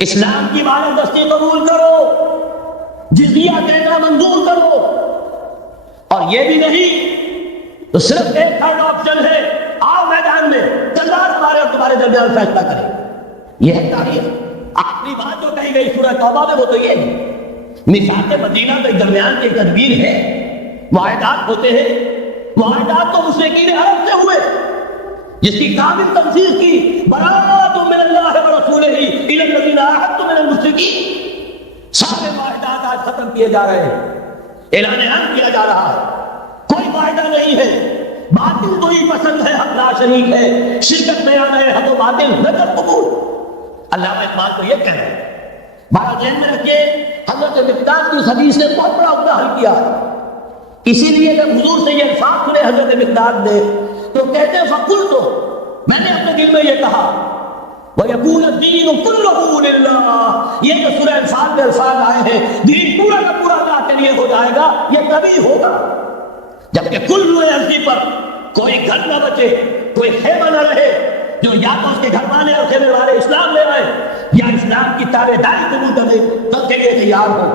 اسلام کی بالادستی قبول کرو، جزیہ دینا منظور کرو، اور یہ بھی نہیں تو صرف ایک تھرڈ آپشن ہے، آؤ میدان میں، تلوار ہمارے اور تمہارے درمیان فیصلہ کریں۔ یہ ہے تاریخ۔ آخری بات جو کہی گئی سورہ توبہ میں وہ تو یہ ہے، میثاق مدینہ کے درمیان کی تدبیر ہے، معاہدات ہوتے ہیں، معاہدات تو مشرکین عرب سے ہوئے جس کی کامل تنصیص کی، براءۃ من اللہ ورسولہ الی الذین عاہدتم من المشرکین۔ سارے معاہدات آج ختم کیے جا رہے ہیں، اعلان حق کیا جا رہا ہے، کوئی معاہدہ نہیں ہے، باطل تو ہی پسند ہے، حق لا شریک ہے، شرکت میں آنا ہے، حق و باطل نظر قبول۔ علامہ اقبال تو یہ کہہ رہے ہیں، بارہ ذہن میں رکھیے، حضرت مقداد کی اس حدیث نے بہت بڑا عقدہ حل کیا ہے۔ اسی لیے جب حضور سے یہ الفاظ سنے حضرت مقداد نے تو کہتے ہیں فقلت، میں نے اپنے دل میں یہ کہا، وَيَقُولَ الدِّينُ كُلُّهُ لِلَّهِ، یہ جو سورہ انفال میں الفاظ آئے ہیں، دین پورا کا پورا اللہ کے لیے ہو جائے گا، یہ کبھی ہوگا جبکہ کل روئے عرضی پر کوئی گھر نہ بچے، کوئی خیمہ نہ رہے جو یا تو اس کے گھر والے اور خیمے والے اسلام لے آئے یا اسلام کی تابع داری قبول کرے، تب کے لیے تیار ہو،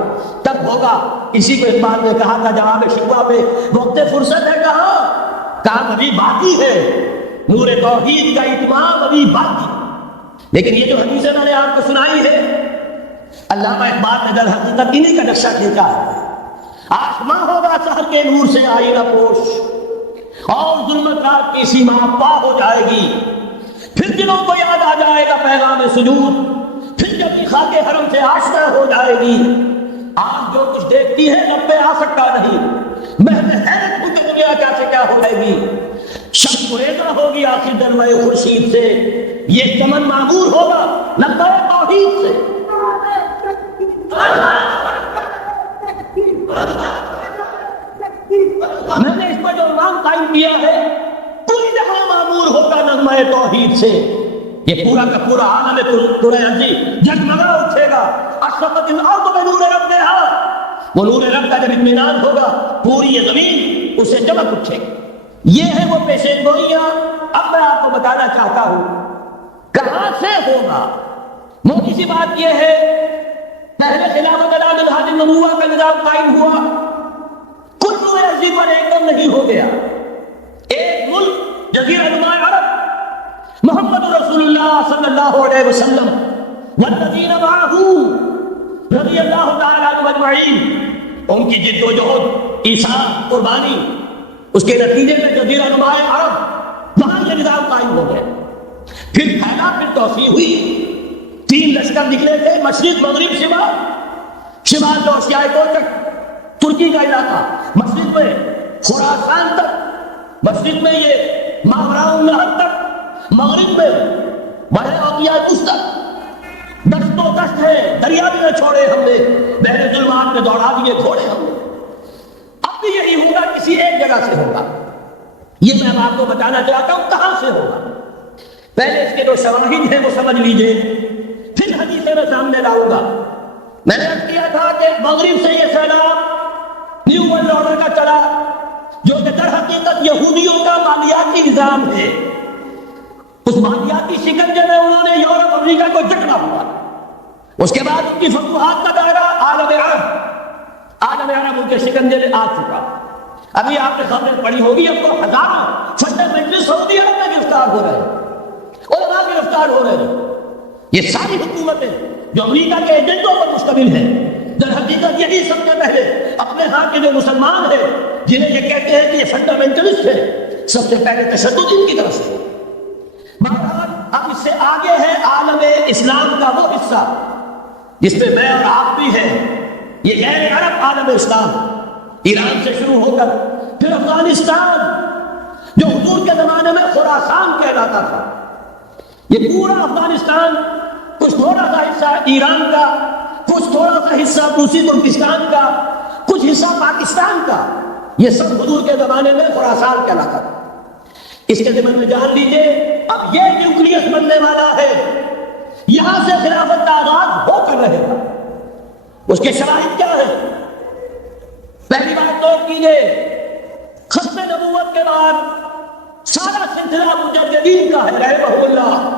تب ہوگا۔ اسی کو اقبال نے کہا تھا جواب شکوہ پہ، وقت فرصت ہے کہاں، کام ابھی باقی ہے، نور توحید کا اتمام ابھی باقی۔ لیکن یہ جو حدیثیں میں نے آپ کو سنائی ہے، علامہ اقبال نے در حقیقت انہی کا نقشہ کھینچا ہے۔ آسماں ہوگا شہر کے نور سے آئینہ پوش، اور ظلمت رات کی سیما پا ہو جائے گی، پھر دلوں کو یاد آ جائے گا پیغام سجود، پھر جب خاک حرم سے آشنا ہو جائے گی۔ آج جو کچھ دیکھتی ہے رب پہ آ سکتا نہیں، محض حیرت کو کہ دنیا کیا سے کیا ہو جائے گی۔ شب گریزاں ہوگی آخر جلوہ خورشید سے، یہ چمن معمور ہوگا لمبے توحید سے۔ میں نے اس پر جو عنوان قائم کیا ہے، پوری جہاں معمور ہوگا نغمہ توحید سے، یہ پورا کا پورا عالم کرۂ ارضی جگمگا اٹھے گا۔ اشرقت الارض بنور ربہا، وہ نور رب کا جب اطمینان ہوگا پوری یہ زمین اسے چمک اٹھے گی۔ یہ ہے وہ پیشین گوئیاں۔ اب میں آپ کو بتانا چاہتا ہوں کہاں سے ہوگا۔ موٹی سی بات یہ ہے، پہلے خلافت اعلی منہاج النبوہ کا نظام قائم ہوا، کل روئے ارضی پر ایک دم نہیں ہو گیا۔ ایک ملک جزیرہ نما عرب، محمد رسول اللہ صلی اللہ علیہ وسلم والذین معہ رضی اللہ تعالی عنہم اجمعین، ان کی جد و جہد، ایثار، قربانی، اس کے نتیجے میں جزیرہ نما عرب وہاں یہ نظام قائم ہو گیا۔ پھر پھیلا، پھر توسیع ہوئی، 3 لشکر نکلے تھے، مشرق مغرب شمال، شمال تو ایشیا کوچک ترکی کا علاقہ، مشرق میں خراسان تک، مشرق میں یہ ماوراء النہر تک، مغرب میں بڑے اولیاء تک دست و دست ہے، دریا بھی نہ چھوڑے ہم نے، بحر ظلمات میں دوڑا دیے گھوڑے ہم نے۔ اب بھی یہی ہوگا، کسی ایک جگہ سے ہوگا۔ یہ میں آپ کو بتانا چاہتا ہوں کہاں سے ہوگا۔ پہلے اس کے جو شواہد ہیں وہ سمجھ لیجئے، پھر حدیثیں میں سامنے لاؤں گا۔ میں نے عرض کیا تھا کہ مغرب سے یہ سیلاب نیو ورلڈ آرڈر کا چلا، جو کہ در حقیقت یہودیوں کا مالیاتی نظام ہے. اس مالیاتی شکنجے میں انہوں نے یورپ امریکہ کو جکڑا ہوا. اس کے بعد ان کی فتوحات کا دائرہ عالم عرب ان کے شکنجے میں آ چکا. ابھی آپ نے خبریں پڑھی ہوگی، اب تو ہزاروں فنڈامنٹل سعودی عرب میں گرفتار ہو رہے ہیں، علماء گرفتار ہو رہے ہیں. یہ ساری حکومتیں جو امریکہ کے ایجنٹوں پر مشتمل ہیں، در حقیقت یہی سب سے پہلے اپنے ہاں کے جو مسلمان ہیں جنہیں یہ کہتے ہیں کہ یہ فنڈامنٹلسٹ ہے، سب سے پہلے تشدد ان کی طرف سے. بہرحال اب اس سے آگے ہے عالم اسلام کا وہ حصہ جس میں میں اور آپ بھی ہیں. یہ غیر عرب عالم اسلام، ایران سے شروع ہو کر پھر افغانستان جو حضور کے زمانے میں خراسان کہلاتا تھا، یہ پورا افغانستان، کچھ تھوڑا سا حصہ ایران کا، کچھ تھوڑا سا حصہ روسی ترکستان کا، کچھ حصہ پاکستان کا، یہ سب حضور کے زمانے میں خراسان کہلاتا تھا. اس کے ذمن میں جان لیجئے اب یہ نیوکلیس بننے والا ہے، یہاں سے خلافت کا آغاز ہو کر رہے گا. اس کے شرائط کیا ہے؟ پہلی بات نوٹ کیجئے، ختم نبوت کے بعد سارا سلسلہ مجددین کا ہے رحمہ اللہ.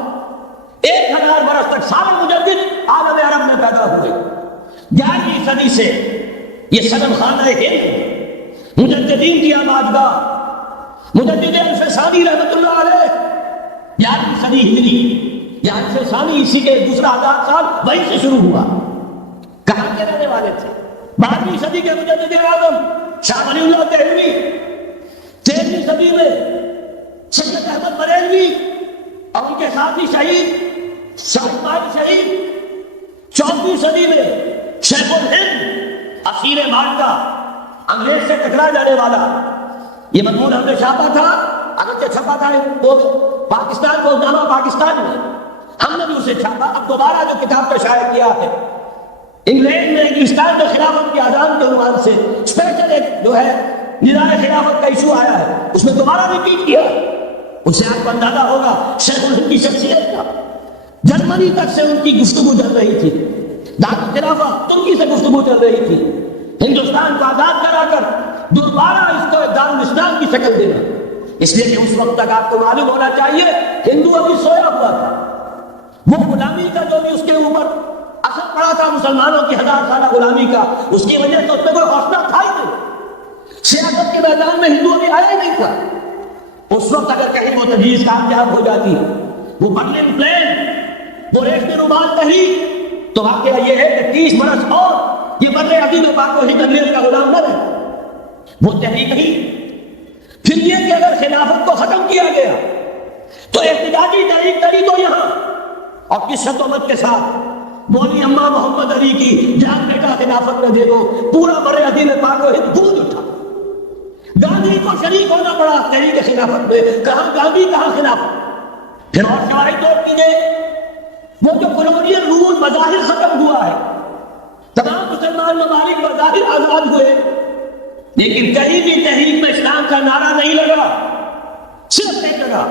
1000 برس تک سارے مجدد عالم عرب میں پیدا ہوئے. 11ویں صدی سے یہ صنم خانہ ہند، مجددین کی آبادگاہ، مجدد الفسانی رحمۃ اللہ علیہ، 11ویں صدی ہجری، یا الفسانی اسی کے دوسرا 1000 سال وہیں سے شروع ہوا. کہاں کے رہنے والے تھے؟ 12ویں صدی کے مجدد اعظم شاہ ولی اللہ دہلوی، 13ویں صدی میں سید احمد بریلوی اور ان کے ساتھی شہید شاہ اسماعیل شہید، 14ویں صدی میں شیخ الہند اسیر مالٹا، انگریز سے ٹکرا جانے والا. یہ مضمون ہم نے چھاپا تھا، اگرچہ چھپا تھا وہ پاکستان کو نامہ پاکستان میں، ہم نے بھی اسے چھاپا. اب دوبارہ جو کتاب کو شائع کیا ہے انگلینڈ میں، انگلستان میں خلافت کی اذان کے عنوان سے اسپیشل ایک جو ہے نظام خلافت کا ایشو آیا ہے، اس میں دوبارہ ریپیٹ کیا. اس سے آپ کو اندازہ ہوگا شیخ الہند کی شخصیت کا. جرمنی تک سے ان کی گفتگو چل رہی تھی، دار الخلافت ترکی سے گفتگو چل رہی تھی، ہندوستان کو آزاد کرا کر دوبارہ اس کو دار الاسلام کی شکل دینا. اس لیے کہ اس وقت تک آپ کو معلوم ہونا چاہیے ہندو ابھی سویا ہوا تھا. وہ غلامی کا جو بھی اس کے اوپر اثر پڑا تھا مسلمانوں کی 1000 سالہ غلامی کا، اس کی وجہ سے اس میں کوئی حوصلہ تھا ہی نہیں. سیاست کے میدان میں ہندو ابھی آیا ہی نہیں تھا. اس وقت اگر کہیں وہ تجویز کامیاب ہو جاتی، وہ برلن پلان، وہ ریشمی رومال تحریک، تو واقعہ یہ ہے کہ 30 برس اور یہ بر عظیم پاک و ہند انگریز کا غلام نہ رہے. وہ تحریک ہی پھر یہ کہ اگر خلافت کو ختم کیا گیا تو احتجاجی تحریک کری تو یہاں، اور کس شتومت کے ساتھ مولوی اما محمد علی کی جان بیٹا خلافت میں دیکھو پورا بر عظیم پاک و ہند گونج اٹھا. گاندھی کو شریک ہونا پڑا تحریک خلافت میں، کہاں گاندھی کہاں خلافت. پھر اور شواہد نوٹ کیجیے، وہ جو کولونیل رول مظاہر ختم ہوا ہے، تمام مسلمان ممالک بظاہر آزاد ہوئے، لیکن کہیں بھی تحریک میں اسلام کا نعرہ نہیں لگا. صرف ایک جگہ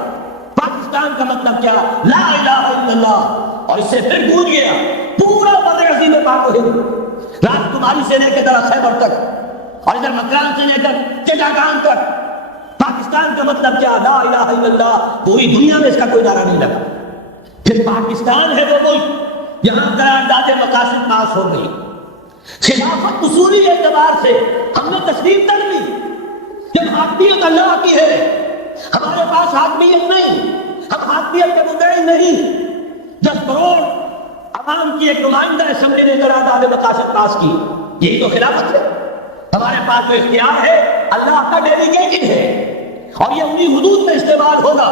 پاکستان کا مطلب کیا؟ لا الہ الا اللہ. اور اس سے پھر گونج گیا پورا بر عظیم پاک و ہند، راج کماری سے لے کے طرف خیبر تک، اور ادھر مکران سے لے کر چٹاگان تک. پاکستان کا مطلب کیا؟ لا الہ الا اللہ. پوری دنیا میں اس کا کوئی نعرہ نہیں لگا. پھر پاکستان ہے وہ ملک یہاں قرارداد مقاصد پاس ہو گئی. خلافت اصولی اعتبار سے ہم نے تسلیم کر لی. جب حاکمیت اللہ کی ہے، ہمارے پاس حاکمیت نہیں، ہم حاکمیت کے مدعی نہیں. 10 کروڑ عوام کی ایک نمائندہ اسمبلی نے قرارداد مقاصد پاس کی، یہی تو خلافت ہے. ہمارے پاس جو اختیار ہے اللہ کا ڈیلیگیٹڈ ہے، اور یہ انہی حدود میں استعمال ہوگا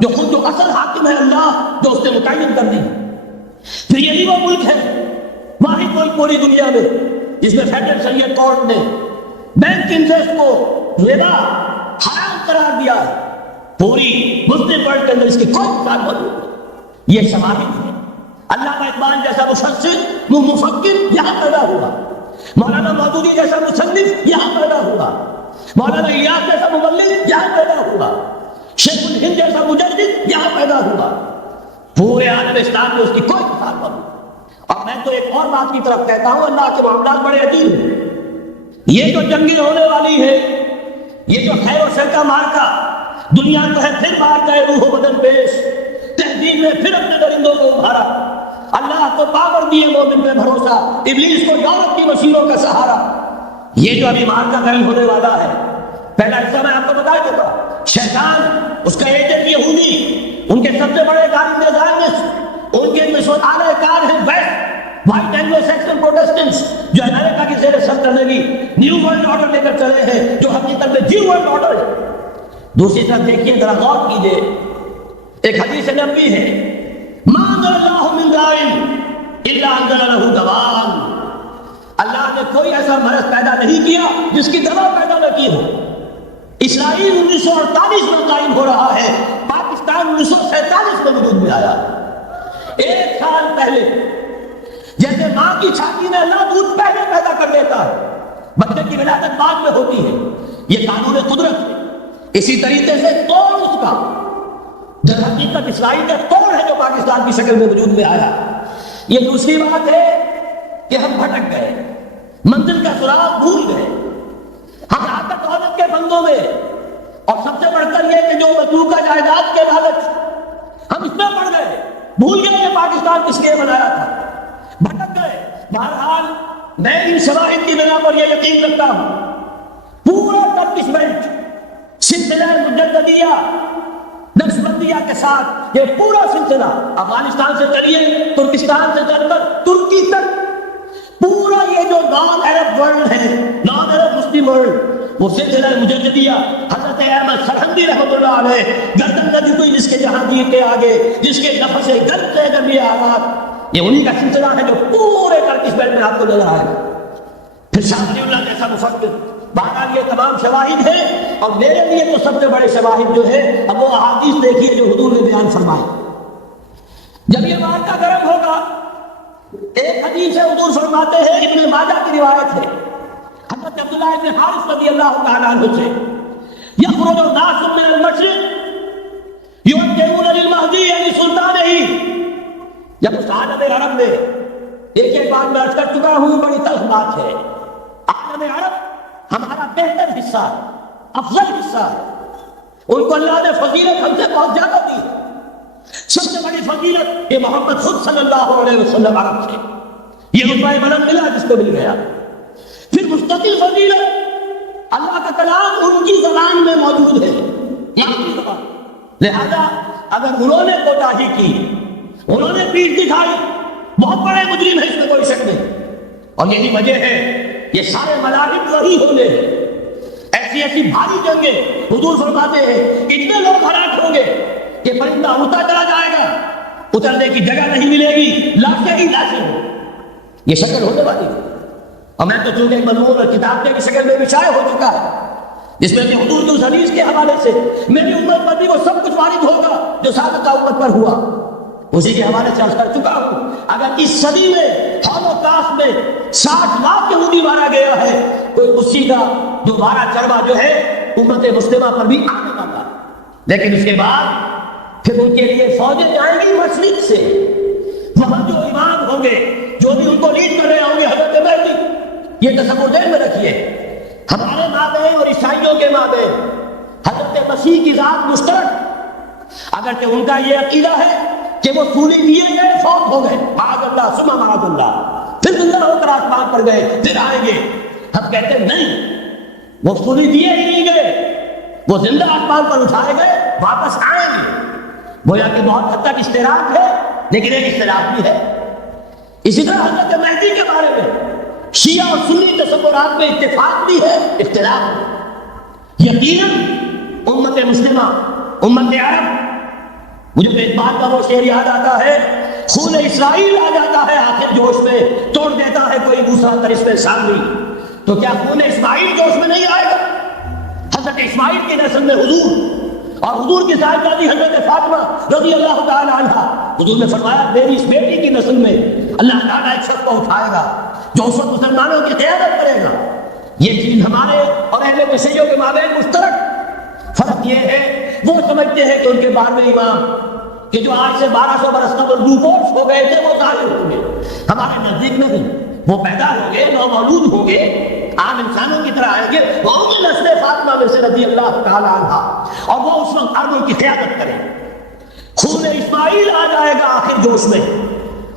جو خود جو اصل حاکم ہے اللہ، جو اس نے متعین کر دی. پھر یہی وہ ملک ہے، واحد ملک پوری دنیا میں جس میں فیڈرل شریعت کورٹ نے بینک انٹرسٹ کو ربا حرام قرار دیا ہے. پوری مسلم ورلڈ کے اندر اس کی کوئی مثال موجود نہیں. یہ شواہد ہے. علامہ اقبال جیسا مفسر مفکر یہاں پیدا ہوا، مولانا مودودی جیسا مصنف یہاں پیدا ہوا، مولانا الیاس جیسا مبلغ یہاں پیدا ہوا، شیخ الہند جیسا مجدد یہاں پیدا ہوا. پورے عالم اسلام میں اس کی کوئی مثال نہیں. اور میں تو ایک اور بات کی طرف کہتا ہوں، اللہ کے معاملات بڑے عجیب ہیں. یہ جو جنگیں ہونے والی ہے یہ جو خیر و شر کا مارکا دنیا کو ہے پھر مار گئے روح و بدن پیش، تہذیب نے پھر اپنے درندوں کو ابھارا، اللہ کو پاور دیے مومن پہ بھروسہ، ابلیس کو یورپ کی مشینوں کا سہارا۔ یہ جو ابھی مارکا قائم ہونے والا ہے، پہلا حصہ میں آپ کو بتا دیتا ہوں، شیطان، اس کا ایجنٹ یہودی، ان کے سب سے بڑے کارندے زائنسٹ، ان کے اعلی کار ہیں ویسٹ، وائٹ اینگلو سیکسن پروٹسٹنٹس، جو امریکہ کی زیر سلطنتی نیو ورلڈ آرڈر لے کر چلے ہیں، جو حقیقت میں نیو ورلڈ آرڈر ہے۔ دوسری طرف دیکھیے، ذرا غور کیجیے، ایک حدیث نبوی ہے، ما انزل اللہ من داء الا انزل له دواء، اللہ نے کوئی ایسا مرض پیدا نہیں کیا جس کی دوا پیدا نہ کی ہو۔ اسرائیل 1948 میں قائم ہو رہا ہے، پاکستان 1947 میں وجود میں آیا۔ ایک سال پہلے جیسے ماں کی چھاتی میں اللہ دودھ پہلے پیدا کر دیتا ہے، بچے کی ولادت بعد میں ہوتی ہے، یہ قانون قدرت ہے۔ اسی طریقے سے توڑ اس کا در حقیقت اسرائیل کا توڑ ہے جو پاکستان کی شکل میں وجود میں آیا۔ یہ دوسری بات ہے کہ ہم بھٹک گئے، منزل کا سراغ بھول گئے، ہم آقا دولت کے بندوں میں، اور سب سے بڑھ کر یہ کہ جو مطلوبہ جائیداد کے لالچ، ہم اس میں پڑ گئے، بھول گئے کہ پاکستان کس لیے بنایا تھا، بھٹک گئے۔ بہرحال میں ان شواہد کی بنا پر یہ یقین رکھتا ہوں، پورا ٹرکشمنٹ سلسلہ مجددیہ نقشبندیہ کے ساتھ، یہ پورا سلسلہ افغانستان سے چلیے، ترکستان سے چل کر ترکی تک، پورا یہ جو نان عرب ورلڈ ہے، نان عرب مسلم ورلڈ، وہ سلسلہ مجددیہ حضرت احمد سرہندی رحمۃ اللہ علیہ، گردن نہ دی کوئی جس کے جہانگیر کے آگے، جس کے نفس گرد سے گرمی آزاد، یہ انہی کا سلسلہ ہے جو پورے ٹرکش بیلٹ میں آپ کو نظر آئے گا۔ پھر شاہ ولی اللہ جیسا مفکر، بہرحال یہ تمام شواہد ہیں، اور میرے لیے تو سب سے بڑے شواہد جو ہے، اب وہ احادیث دیکھیے جو حضور نے بیان فرمائے۔ جب یہ معرکہ گرم ہوگا، ایک حدیث ہے حضور فرماتے ہیں، ابن ماجہ کی روایت ہے، حضرت عبداللہ ابن حارث رضی اللہ تعالیٰ عنہ سے، یخرج الناس من المشرق یؤدون للمہدی لسلطانہ، جب اس عالم عرب میں ایک بات میں عرض کر چکا ہوں، بڑی تلخ بات ہے، عالم عرب ہمارا بہتر حصہ ہے، افضل حصہ ہے، ان کو اللہ نے فضیلت ہم سے بہت زیادہ دی ہے۔ سب سے بڑی فضیلت یہ محمد خود صلی اللہ علیہ وسلم عرب سے، یہ رتبہ بلند ملا جس کو مل گیا۔ پھر مستقل فضیلت اللہ کا کلام ان کی زبان میں موجود ہے، یہاں کی زبان، لہذا اگر انہوں نے کوتاہی کی، انہوں نے پیٹھ دکھائی، بہت بڑے مجرم ہے، اس میں کوئی شک نہیں۔ اور یہی وجہ ہے یہ سارے ملاحم وہی ہونے ہیں، ایسی ایسی بھاری جنگیں، حضور فرماتے ہیں اتنے لوگ ہلاک ہوں گے کہ پرندہ اڑتا چلا جائے گا، اترنے کی جگہ نہیں ملے گی، لاشیں ہی لاشیں ہوں، یہ شکل ہونے والی ہے۔ اور میں تو چونکہ ایک مضمون اور کتاب کی شکل میں بھی شائع ہو چکا ہے، جس میں کہ حضور کی اس حدیث کے حوالے سے میری امت پر بھی وہ سب کچھ وارد ہوگا جو سابقہ امت پر ہوا، اسی کے حوالے سے عرض کر چکا ہوں۔ اگر اس صدی میں ہولوکاسٹ میں 60 لاکھ یہودی مارا گیا ہے، کوئی اسی کا دوبارہ چربا جو ہے امت مسلمہ پر بھی آنے والا ہے، لیکن اس کے بعد پھر ان کے لیے فوجیں جائیں گی مشرق سے، وہاں جو امام ہوں گے، جو بھی ان کو لیڈ کر رہے ہوں گے، حضرت مہدی، یہ تصور ذہن میں رکھیے، ہمارے مابین اور عیسائیوں کے مابین حضرت مسیح کی ذات مشترک، اگرچہ ان کا یہ عقیدہ ہے کہ وہ سولی دیے گئے، فوت ہو گئے، معاذ اللہ ثم معاذ اللہ، پھر زندہ ہو کر آسمان پر گئے، پھر آئیں گے، ہم کہتے ہیں نہیں، وہ سولی دیے ہی نہیں گئے، وہ زندہ آسمان پر اٹھائے گئے، واپس آئیں گے۔ گویا کہ بہت حد تک اشتراک ہے، لیکن ایک اشتراک بھی ہے۔ اسی طرح حضرت مہدی کے بارے میں شیعہ اور سنی تصورات میں اتفاق بھی ہے، اختلاف بھی۔ یقیناً امت مسلمہ، امت عرب، مجھے تو اس بات کا وہ شعر یاد آتا ہے، خون اسرائیل آ جاتا ہے آخر جوش میں، توڑ دیتا ہے کوئی دوسرا ترس میں سامنے، تو کیا خون اسماعیل جوش میں نہیں آئے گا؟ حضرت اسماعیل کی نسل میں حضور، اور حضور کی صاحبزادی حضرت فاطمہ رضی اللہ تعالی عنہ، حضور نے فرمایا میری اس بیٹی کی نسل میں اللہ تعالیٰ ایک شخص کو اٹھائے گا جو اس وقت مسلمانوں کی قیادت کرے گا۔ یہ چیز ہمارے اور اہل مسیحیوں کے مابین مشترک، فرق یہ ہے وہ سمجھتے ہیں کہ ان کے 12ویں امام کہ جو آج سے 1200 برس قبل روپوش ہو گئے تھے وہ ظاہر ہوں گے، ہمارے نزدیک نہیں، وہ پیدا ہوں گے، نو مولود ہوں گے، عام انسانوں کی طرح آئیں گے، وہ بھی نسل فاطمہ میں سے رضی اللہ تعالیٰ عنہ، اور وہ اس وقت عربوں کی قیادت کریں گے۔ خون اسماعیل آ جائے گا آخر جوش میں،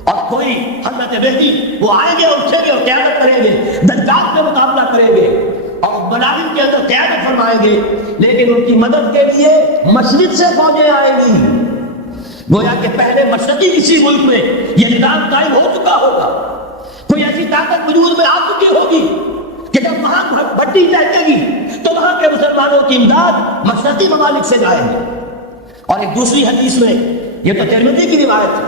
اور کوئی حضرت مہدی وہ آئیں گے، اٹھیں گے اور قیادت کریں گے، دجال سے مقابلہ کریں گے اور ملاحم کے اندر قیادت فرمائیں گے، لیکن ان کی مدد کے لیے مشرق سے فوجیں آئیں گی۔ گویا کہ پہلے مشرقی کسی ملک میں یہ نظام قائم ہو چکا ہوگا، کوئی ایسی طاقت وجود میں آ چکی ہوگی کہ جب وہاں بھٹی لہکے گی تو وہاں کے مسلمانوں کی امداد مشرقی ممالک سے جائے گی۔ اور ایک دوسری حدیث میں، یہ تو ترمذی کی روایت ہے،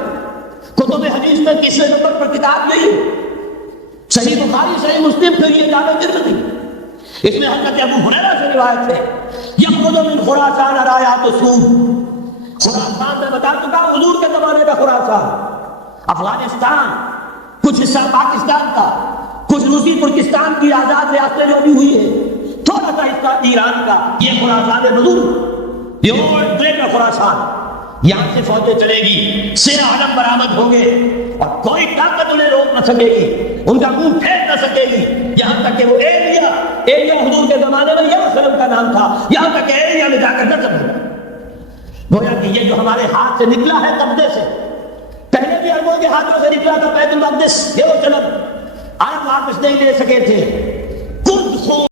کتب حدیث میں تیسرے نمبر پر کتاب نہیں ہے، صحیح بخاری صحیح مسلم پھر یہ جامع ترمذی، اس میں حضرت ابو ہریرہ سے روایت ہے، یخرج من خراسان رایات السود، خراسان میں بتا چکا حضور کے زمانے کا خراسان، افغانستان، کچھ حصہ پاکستان کا، کچھ روسی ترکستان کی آزاد ریاستیں جو بھی ہوئی ہے، تھوڑا سا حصہ ایران کا، یہ خراسان حضور، یہ گریٹر خراسان، یہاں سے فوجیں چلے گی، سر علم برآمد ہوں گے اور کوئی طاقت انہیں روک نہ سکے گی، ان کا منہ پھیر نہ سکے گی، یہاں تک کہ وہ ایریا حضور کے زمانے میں یروشلم کا نام تھا، یہاں تک کہ ایریا میں جا کر نصب ہوا۔ گویا کہ یہ جو ہمارے ہاتھ سے نکلا ہے قبضے سے، پہلے بھی عربوں کے ہاتھوں سے نکلا تھا بیت المقدس، یروشلم، عرب واپس نہیں لے سکے تھے،